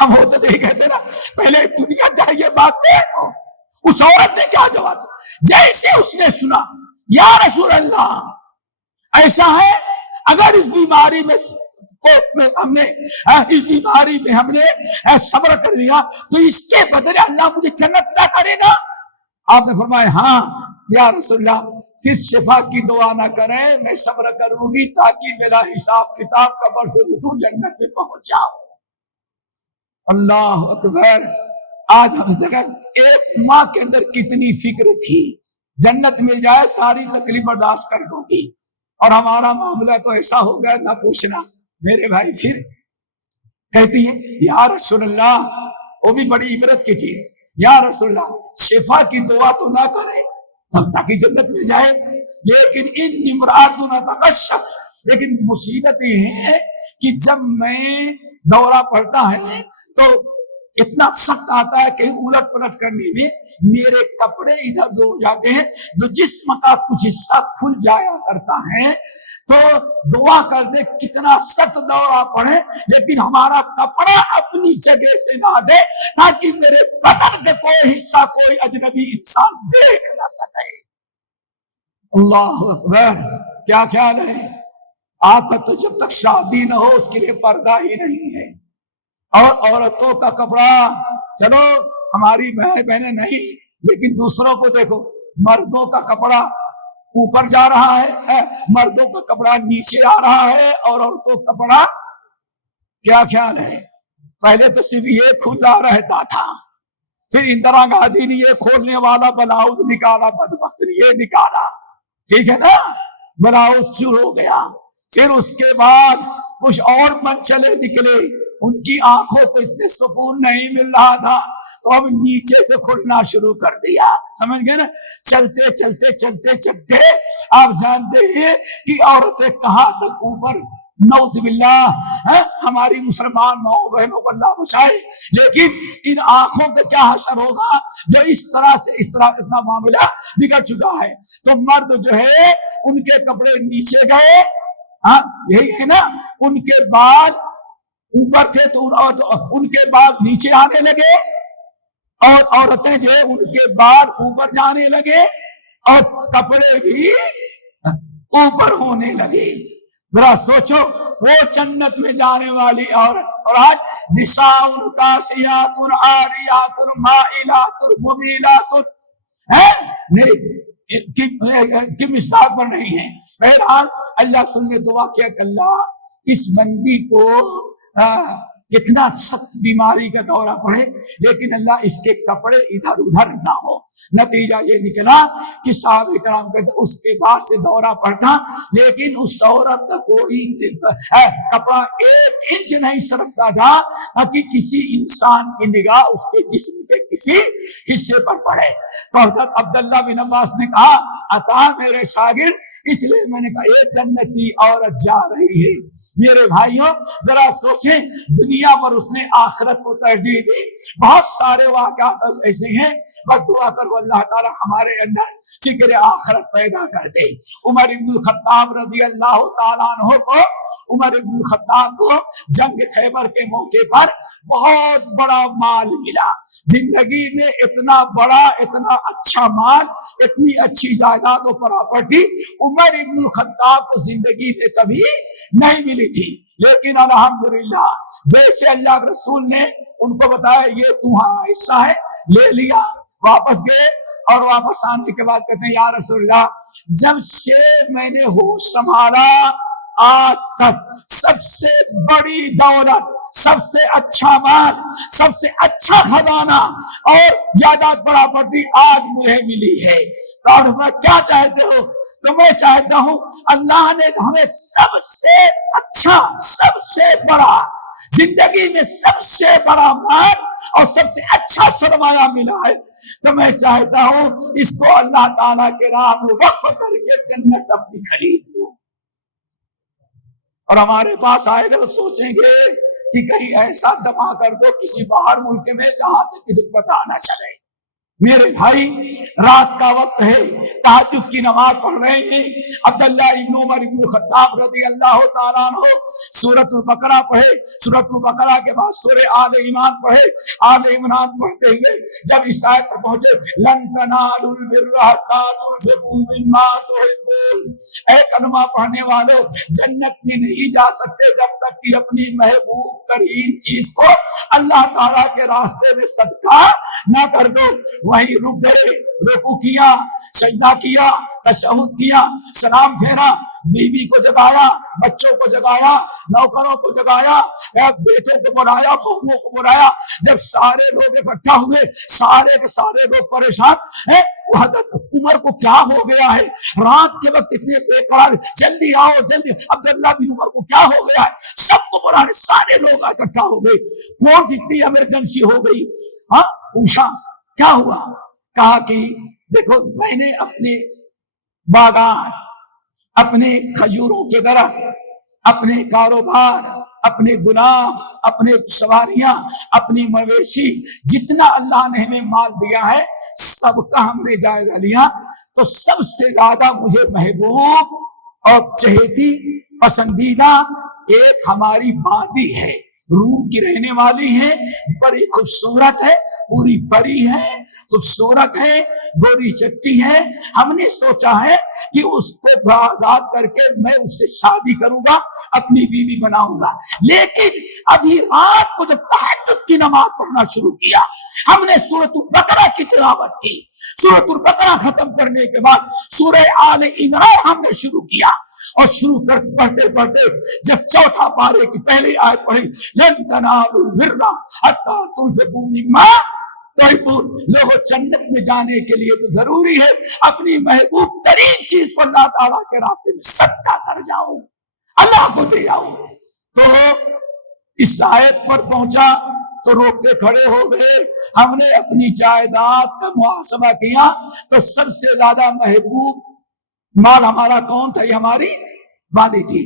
ہم ہوتے تو یہ کہتے نا پہلے دنیا چاہیے بعد میں اس عورت نے کیا جواب جیسے اس نے سنا یا رسول اللہ ایسا ہے اگر اس بیماری میں ہم نے اس بیماری میں ہم نے صبر کر لیا تو اس کے بدلے اللہ مجھے جنت عطا کرے گا. آپ نے فرمایا ہاں یا رسول اللہ پھر شفا کی دعا نہ کریں میں صبر کروں گی تاکہ میرا حساب کتاب قبر سے اٹھوں جنت میں پہنچ جاؤں. اللہ اکبر. آج ہم دیکھیں ایک ماں کے اندر کتنی فکر تھی جنت مل جائے ساری تکلیف برداشت کر لوں گی اور ہمارا معاملہ تو ایسا ہو گیا نہ پوچھنا. میرے بھائی پھر کہتی ہے یا رسول اللہ وہ بھی بڑی عبرت کی چیز یا رسول اللہ شفا کی دعا تو نہ کرے تب تاکہ جنت مل جائے لیکن ان امراتنا تکشف لیکن مصیبت یہ ہے کہ جب میں دورہ پڑتا ہے تو اتنا سخت آتا ہے کہ الٹ پلٹ کرنے میں میرے کپڑے ادھر ہو جاتے ہیں تو جسم کا کچھ حصہ کھل جایا کرتا ہے تو دعا کر دے کتنا سخت دورہ پڑے لیکن ہمارا کپڑا اپنی جگہ سے نہ دے تاکہ میرے بدن کے کوئی حصہ کوئی اجنبی انسان دیکھ نہ سکے. اللہ اکبر. کیا خیال ہے آج تک تو جب تک شادی نہ ہو اس کے لیے پردہ ہی نہیں ہے اور عورتوں کا کپڑا چلو ہماری بہنیں نہیں لیکن دوسروں کو دیکھو مردوں کا کپڑا اوپر جا رہا ہے مردوں کا کپڑا نیچے آ رہا ہے اور عورتوں کا کپڑا کیا خیال ہے پہلے تو صرف یہ کھلا رہتا تھا پھر اندرا گاندھی نے یہ کھولنے والا بلاؤز نکالا بدبخت نے یہ نکالا ٹھیک ہے نا بلاؤز شروع ہو گیا پھر اس کے بعد کچھ اور منچلے نکلے ان کی آنکھوں کو اتنے سکون نہیں مل رہا تھا تو اب نیچے سے کھلنا شروع کر دیا سمجھ گئے نا چلتے چلتے چلتے چلتے آپ جانتے ہیں کہ عورتیں کہاں تک اوپر نعوذ باللہ ہماری مسلمان ماں بہنوں کو اللہ بچائے لیکن ان آنکھوں کا کیا حشر ہوگا جو اس طرح اتنا معاملہ بگڑ چکا ہے. تو مرد جو ہے ان کے کپڑے نیچے گئے یہی ہے نا ان کے بعد اوپر تھے تو ان کے بعد نیچے آنے لگے اور عورتیں جو ہے ان کے بعد اوپر جانے لگے اور کپڑے بھی اوپر ہونے لگے. ذرا سوچو وہ جنت میں جانے والی عورت اور آج نساء کاسیات عاریات مائلات ممیلات کی مثال پر نہیں ہے. بہرحال اللہ سن نے دعا کیا کہ اللہ اس بندی کو کتنا سخت بیماری کا دورہ پڑے لیکن اللہ اس کے کپڑے ادھر ادھر نہ ہو. نتیجہ یہ نکلا کہ صحابہ کرام کہتے اس کے بعد سے دورہ پڑتا لیکن اس عورت کا کوئی کپڑا 1 انچ نہیں سرکتا تھا تاکہ کسی انسان کی نگاہ اس کے جسم کے کسی حصے پر پڑے. تو حضرت عبداللہ بن عباس نے کہا عطا میرے شاگرد اس لیے میں نے کہا یہ جنتی عورت جا رہی ہے. میرے بھائیوں ذرا سوچیں دنیا پر اس نے آخرت کو ترجیح دی. بہت سارے واقعات ایسے ہیں بس دعا کرو اللہ تعالی ہمارے اندر فکر آخرت پیدا کر دے. عمر بن الخطاب رضی اللہ تعالیٰ عنہ کو عمر بن الخطاب کو جنگ خیبر کے موقع پر بہت بڑا مال ملا. زندگی میں اتنا بڑا اتنا اچھا مال اتنی اچھی جائیداد و پراپرٹی عمر بن الخطاب کو زندگی میں کبھی نہیں ملی تھی. لیکن الحمدللہ جیسے اللہ کے رسول نے ان کو بتایا یہ تمہارا حصہ ہے لے لیا واپس گئے اور واپس آنے کے بعد کہتے ہیں یا رسول اللہ جب سے میں نے ہوش سنبھالا آج تک سب سے بڑی دولت سب سے اچھا مال سب سے اچھا خزانہ اور جائیداد پراپرٹی آج مجھے ملی ہے. اور میں کیا چاہتے ہو تو میں چاہتا ہوں اللہ نے ہمیں سب سے اچھا سب سے بڑا زندگی میں سب سے بڑا مال اور سب سے اچھا سرمایہ ملا ہے تو میں چاہتا ہوں اس کو اللہ تعالیٰ کے راہ میں وقف کر کے جنت اپنی خرید لوں. اور ہمارے پاس آئے گا تو سوچیں گے کہ کہیں ایسا جمع کر دو کسی باہر ملک میں جہاں سے کسی پتہ نہ چلے. میرے بھائی رات کا وقت ہے، تہجد کی نماز پڑھ رہے ہیں، عبداللہ ابن عمر ابن خطاب رضی اللہ تعالیٰ عنہ سورۃ البقرہ پڑھے، سورۃ البقرہ کے بعد سورہ آل عمران پڑھے، آل عمران پڑھتے ہوئے جب اس آیت پر پہنچے لن تنالوا البر حتى تنفقوا مما تحبون، اے کلمہ پڑھنے والوں جنت میں نہیں جا سکتے جب تک کہ اپنی محبوب ترین چیز کو اللہ تعالیٰ کے راستے میں صدقہ نہ کر دو۔ وہی رک گئے، رکوع کیا، سجدہ کیا، تشہد کیا، سلام پھیرا، بیوی کو جگایا، بچوں کو جگایا، نوکروں کو جگایا، بیٹوں کو بلایا، بہوؤں کو بلایا۔ جب سارے لوگ اکٹھا ہوئے، سارے کے سارے لوگ پریشان ہیں، حضرت عمر کو کیا ہو گیا ہے؟ رات کے وقت اتنے بے قرار، جلدی آؤ جلدی، عبداللہ بن عمر کو کیا ہو گیا ہے؟ سب کو بلانے سارے لوگ اکٹھا ہو گئے، کون سی اتنی ایمرجنسی ہو گئی؟ ہاں پوچھا کیا ہوا؟ کہا کہ دیکھو میں نے اپنے باغات، اپنے کھجوروں کے درخت، اپنے کاروبار، اپنے غلام، اپنے سواریاں، اپنی مویشی، جتنا اللہ نے ہمیں مال دیا ہے سب کا ہم نے جائزہ لیا، تو سب سے زیادہ مجھے محبوب اور چہیتی پسندیدہ ایک ہماری وادی ہے، روم کی رہنے والی ہے، بڑی خوبصورت ہے، پوری پری ہے، خوبصورت ہے، گوری چٹی ہے، ہم نے سوچا ہے کہ اس کو آزاد کر کے میں اس سے شادی کروں گا، اپنی بیوی بناؤں گا۔ لیکن ابھی رات کو جب تہجد کی نماز پڑھنا شروع کیا، ہم نے سورۃ البقرہ کی تلاوت کی، سورۃ البقرہ ختم کرنے کے بعد سورہ آل عمران ہم نے شروع کیا، اور شروع کر پڑھتے پڑھتے جب چوتھا پارے کی پہلی آیت پڑھی لن تنالوا البر حتى تنفقوا مما تحبون، لوگوں جنت میں جانے کے لیے تو ضروری ہے اپنی محبوب ترین چیز کو اللہ تعالیٰ کے راستے میں صدقہ کر جاؤ، اللہ کو دے جاؤ۔ تو اس آیت پر پہنچا تو روک کے کھڑے ہو گئے، ہم نے اپنی جائیداد کا محاسبہ کیا تو سب سے زیادہ محبوب مال ہمارا کون تھا؟ یہ ہماری وادی تھی۔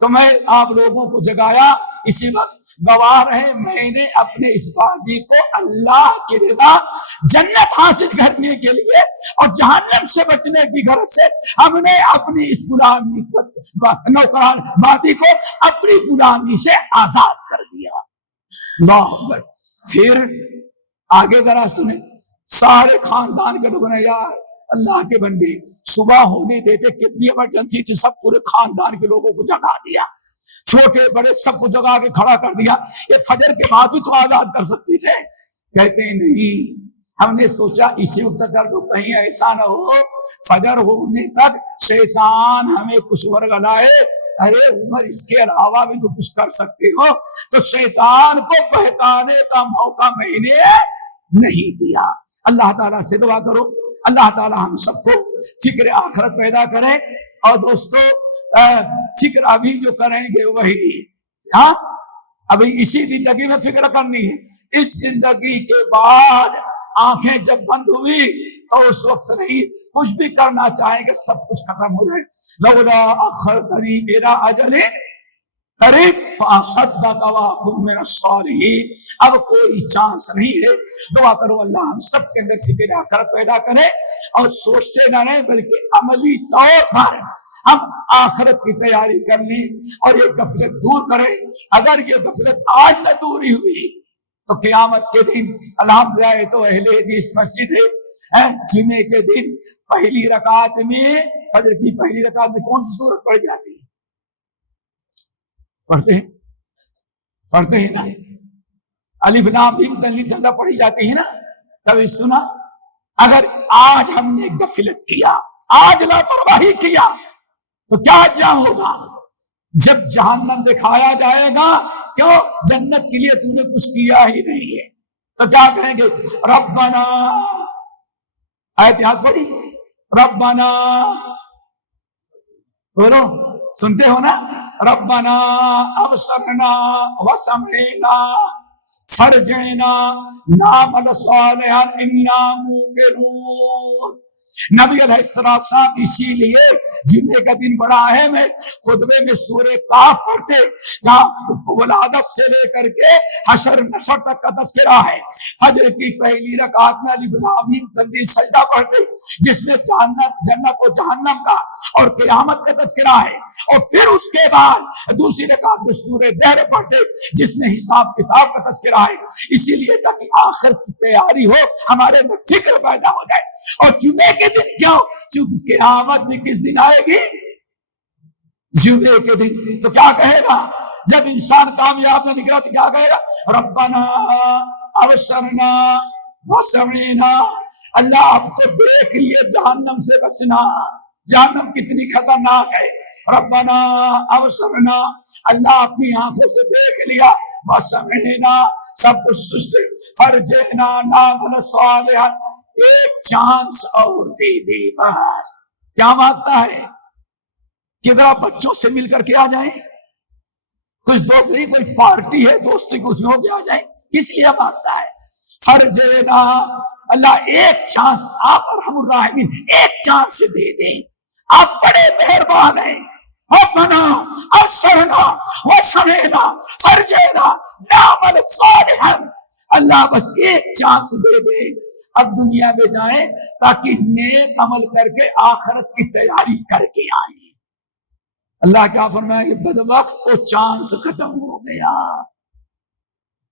تو میں آپ لوگوں کو جگایا، اسی وقت گواہ رہے، میں نے اپنے اس وادی کو اللہ کی رضا، جنت حاصل کرنے کے لیے اور جہنم سے بچنے کی غرض سے ہم نے اپنی اس غلامی نوکران وادی کو اپنی غلامی سے آزاد کر دیا۔ اللہ اکبر۔ پھر آگے ذرا سنیں، سارے خاندان کے لوگوں نے یار اللہ کے بندے صبح ہونے دیتے، کتنی ایمرجنسی تھی، سب پورے خاندان کے لوگوں کو جگا دیا، چھوٹے بڑے سب کو جگا کے کھڑا کر دیا، یہ فجر کے بعد بھی تو آزاد کر سکتی تھے۔ کہتے ہیں نہیں، ہم نے سوچا اسی وقت کر دو، کہیں ایسا نہ ہو فجر ہونے تک شیطان ہمیں کچھ ورگلائے، ارے عمر اس کے علاوہ بھی تو کچھ کر سکتے ہو، تو شیطان کو بہکانے کا موقع میں نے نہیں دیا۔ اللہ تعالیٰ سے دعا کرو اللہ تعالیٰ ہم سب کو فکر آخرت پیدا کرے، اور دوستو فکر ابھی جو کریں گے وہی، ہاں ابھی اسی زندگی میں فکر کرنی ہے، اس زندگی کے بعد آنکھیں جب بند ہوئی تو اس وقت نہیں، کچھ بھی کرنا چاہیں گے سب کچھ ختم ہو جائے۔ لولا اخرتنی الی اجل قریب فاصدق واکن من الصالحین، اب کوئی چانس نہیں ہے۔ دعا کرو اللہ ہم سب کے اندر فکر آخرت پیدا کرے، اور سوچتے نہ رہیں بلکہ عملی طور پر ہم آخرت کی تیاری کر لیں اور یہ غفلت دور کریں۔ اگر یہ غفلت آج نہ دوری ہوئی تو قیامت کے دن الحمدللہ تو اہل حدیث مسجد ہے، جمعے کے دن پہلی رکعت میں، فجر کی پہلی رکعت میں کون سی سورت پڑھ جاتی ہے؟ پڑھتے ہیں نا، الف لام میم تنزیل سجدہ پڑھی جاتی ہے نا، کبھی سنا؟ اگر آج ہم نے غفلت کیا، آج لاپرواہی کیا تو کیا انجام ہوگا؟ جب جہنم دکھایا جائے گا، کیوں؟ جنت کے لیے تو نے کچھ کیا ہی نہیں ہے، تو کیا کہیں گے؟ ربنا، آیت یاد پڑھی، ربنا، بولو سنتے ہو نا، ربنا ابصرنا وسمعنا فرجعنا نعمل صالحا انا موقنون۔ نبی علیہ السلام اسی لیے جمعے کا دن بڑا اہم ہے، خطبے میں سورہ کاف پڑھتے جہاں ولادت سے لے کر کے حشر نشر تک کا تذکرہ ہے، فجر کی پہلی رکعت میں الف لام میم تنزیل سجدہ پڑھتے جس میں جنت و جہنم کا اور قیامت کا تذکرہ ہے، اور پھر اس کے بعد دوسری رکعت میں سورہ دہر پڑھتے جس میں حساب کتاب کا تذکرہ ہے، اسی لیے تاکہ آخر کی تیاری ہو، ہمارے اندر فکر پیدا ہو جائے۔ اور جمعے کے دن کیوں؟ چونکہ قیامت بھی کس دن آئے گی؟ جمعے کے دن۔ تو کیا کہے گا جب انسان کامیاب نہ نکلا تو کیا کہے گا؟ ربنا ابصرنا وسمعنا، اللہ اب تو دیکھ لیے جہنم سے بچنا، جہنم کتنی خطرناک ہے، ربنا ابصرنا، اللہ اپنی آنکھوں سے دیکھ لیا، وسمعنا سب کچھ سست، فرجعنا نعمل صالحا، ایک چانس اور دے دے بس۔ کیا مانگتا ہے؟ کدھر بچوں سے مل کر کے آ جائیں، کچھ دوست نہیں، کوئی پارٹی ہے دوستی کو اس میں ہو کے آ جائیں، کس لیے مانگتا ہے؟ فرجعنا، اللہ ایک چانس، آپ ارحم الراحمین ایک چانس دے دیں، آپ بڑے مہربان ہیں۔ ربنا ابصرنا وسمعنا فرجعنا نعمل صالحا، اللہ بس ایک چانس دے دے، اب دنیا میں جائیں تاکہ نیک عمل کر کے آخرت کی تیاری کر کے آئیں۔ اللہ کیا فرمائے کہ بد وقت وہ چانس ختم ہو گیا۔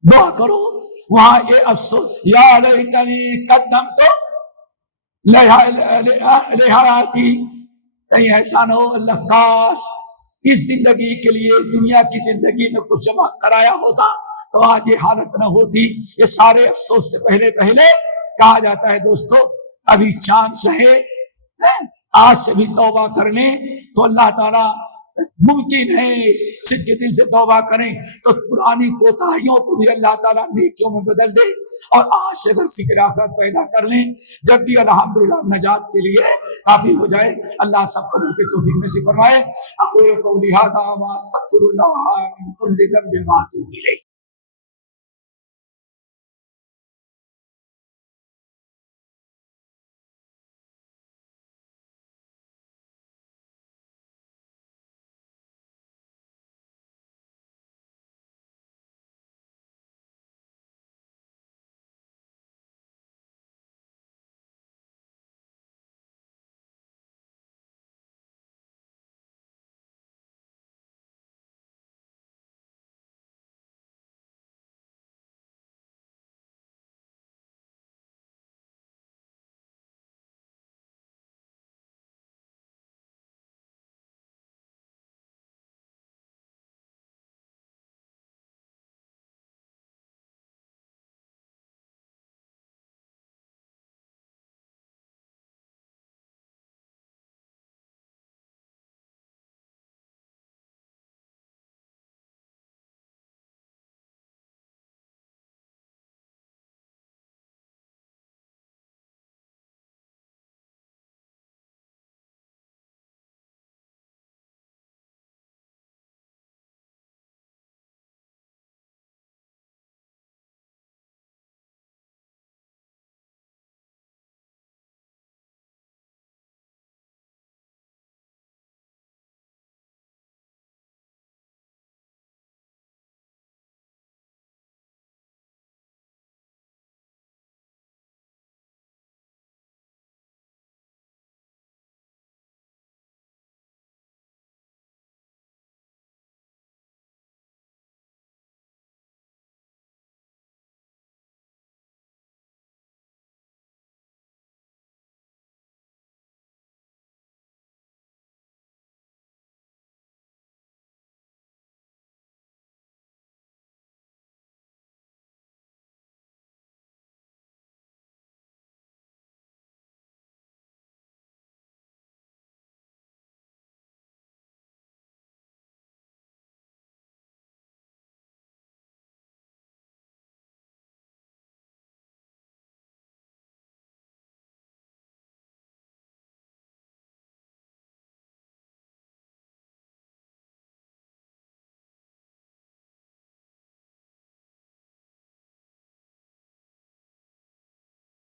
دعا کرو وہاں یہ افسوس، یا لیتنی قدمت لحیاتی، کہیں ایسا نہ ہو اللہ کاش اس زندگی کے لیے دنیا کی زندگی میں کچھ جمع کرایا ہوتا تو آج یہ حالت نہ ہوتی۔ یہ سارے افسوس سے پہلے کہا جاتا ہے دوستو ابھی چانس ہے، آج سے بھی توبہ کر لیں تو اللہ تعالیٰ ممکن ہے سچے دل سے توبہ کریں تو پرانی کوتاہیوں کو بھی اللہ تعالیٰ نیکیوں میں بدل دے، اور آج سے اگر فکر آخرت پیدا کر لیں جب بھی الحمدللہ نجات کے لیے کافی ہو جائے۔ اللہ سب کو مل کے توفیق نصیب فرمائے۔ اقول قولی ھذا واستغفر اللہ من کل ذنب واتوب الیہ۔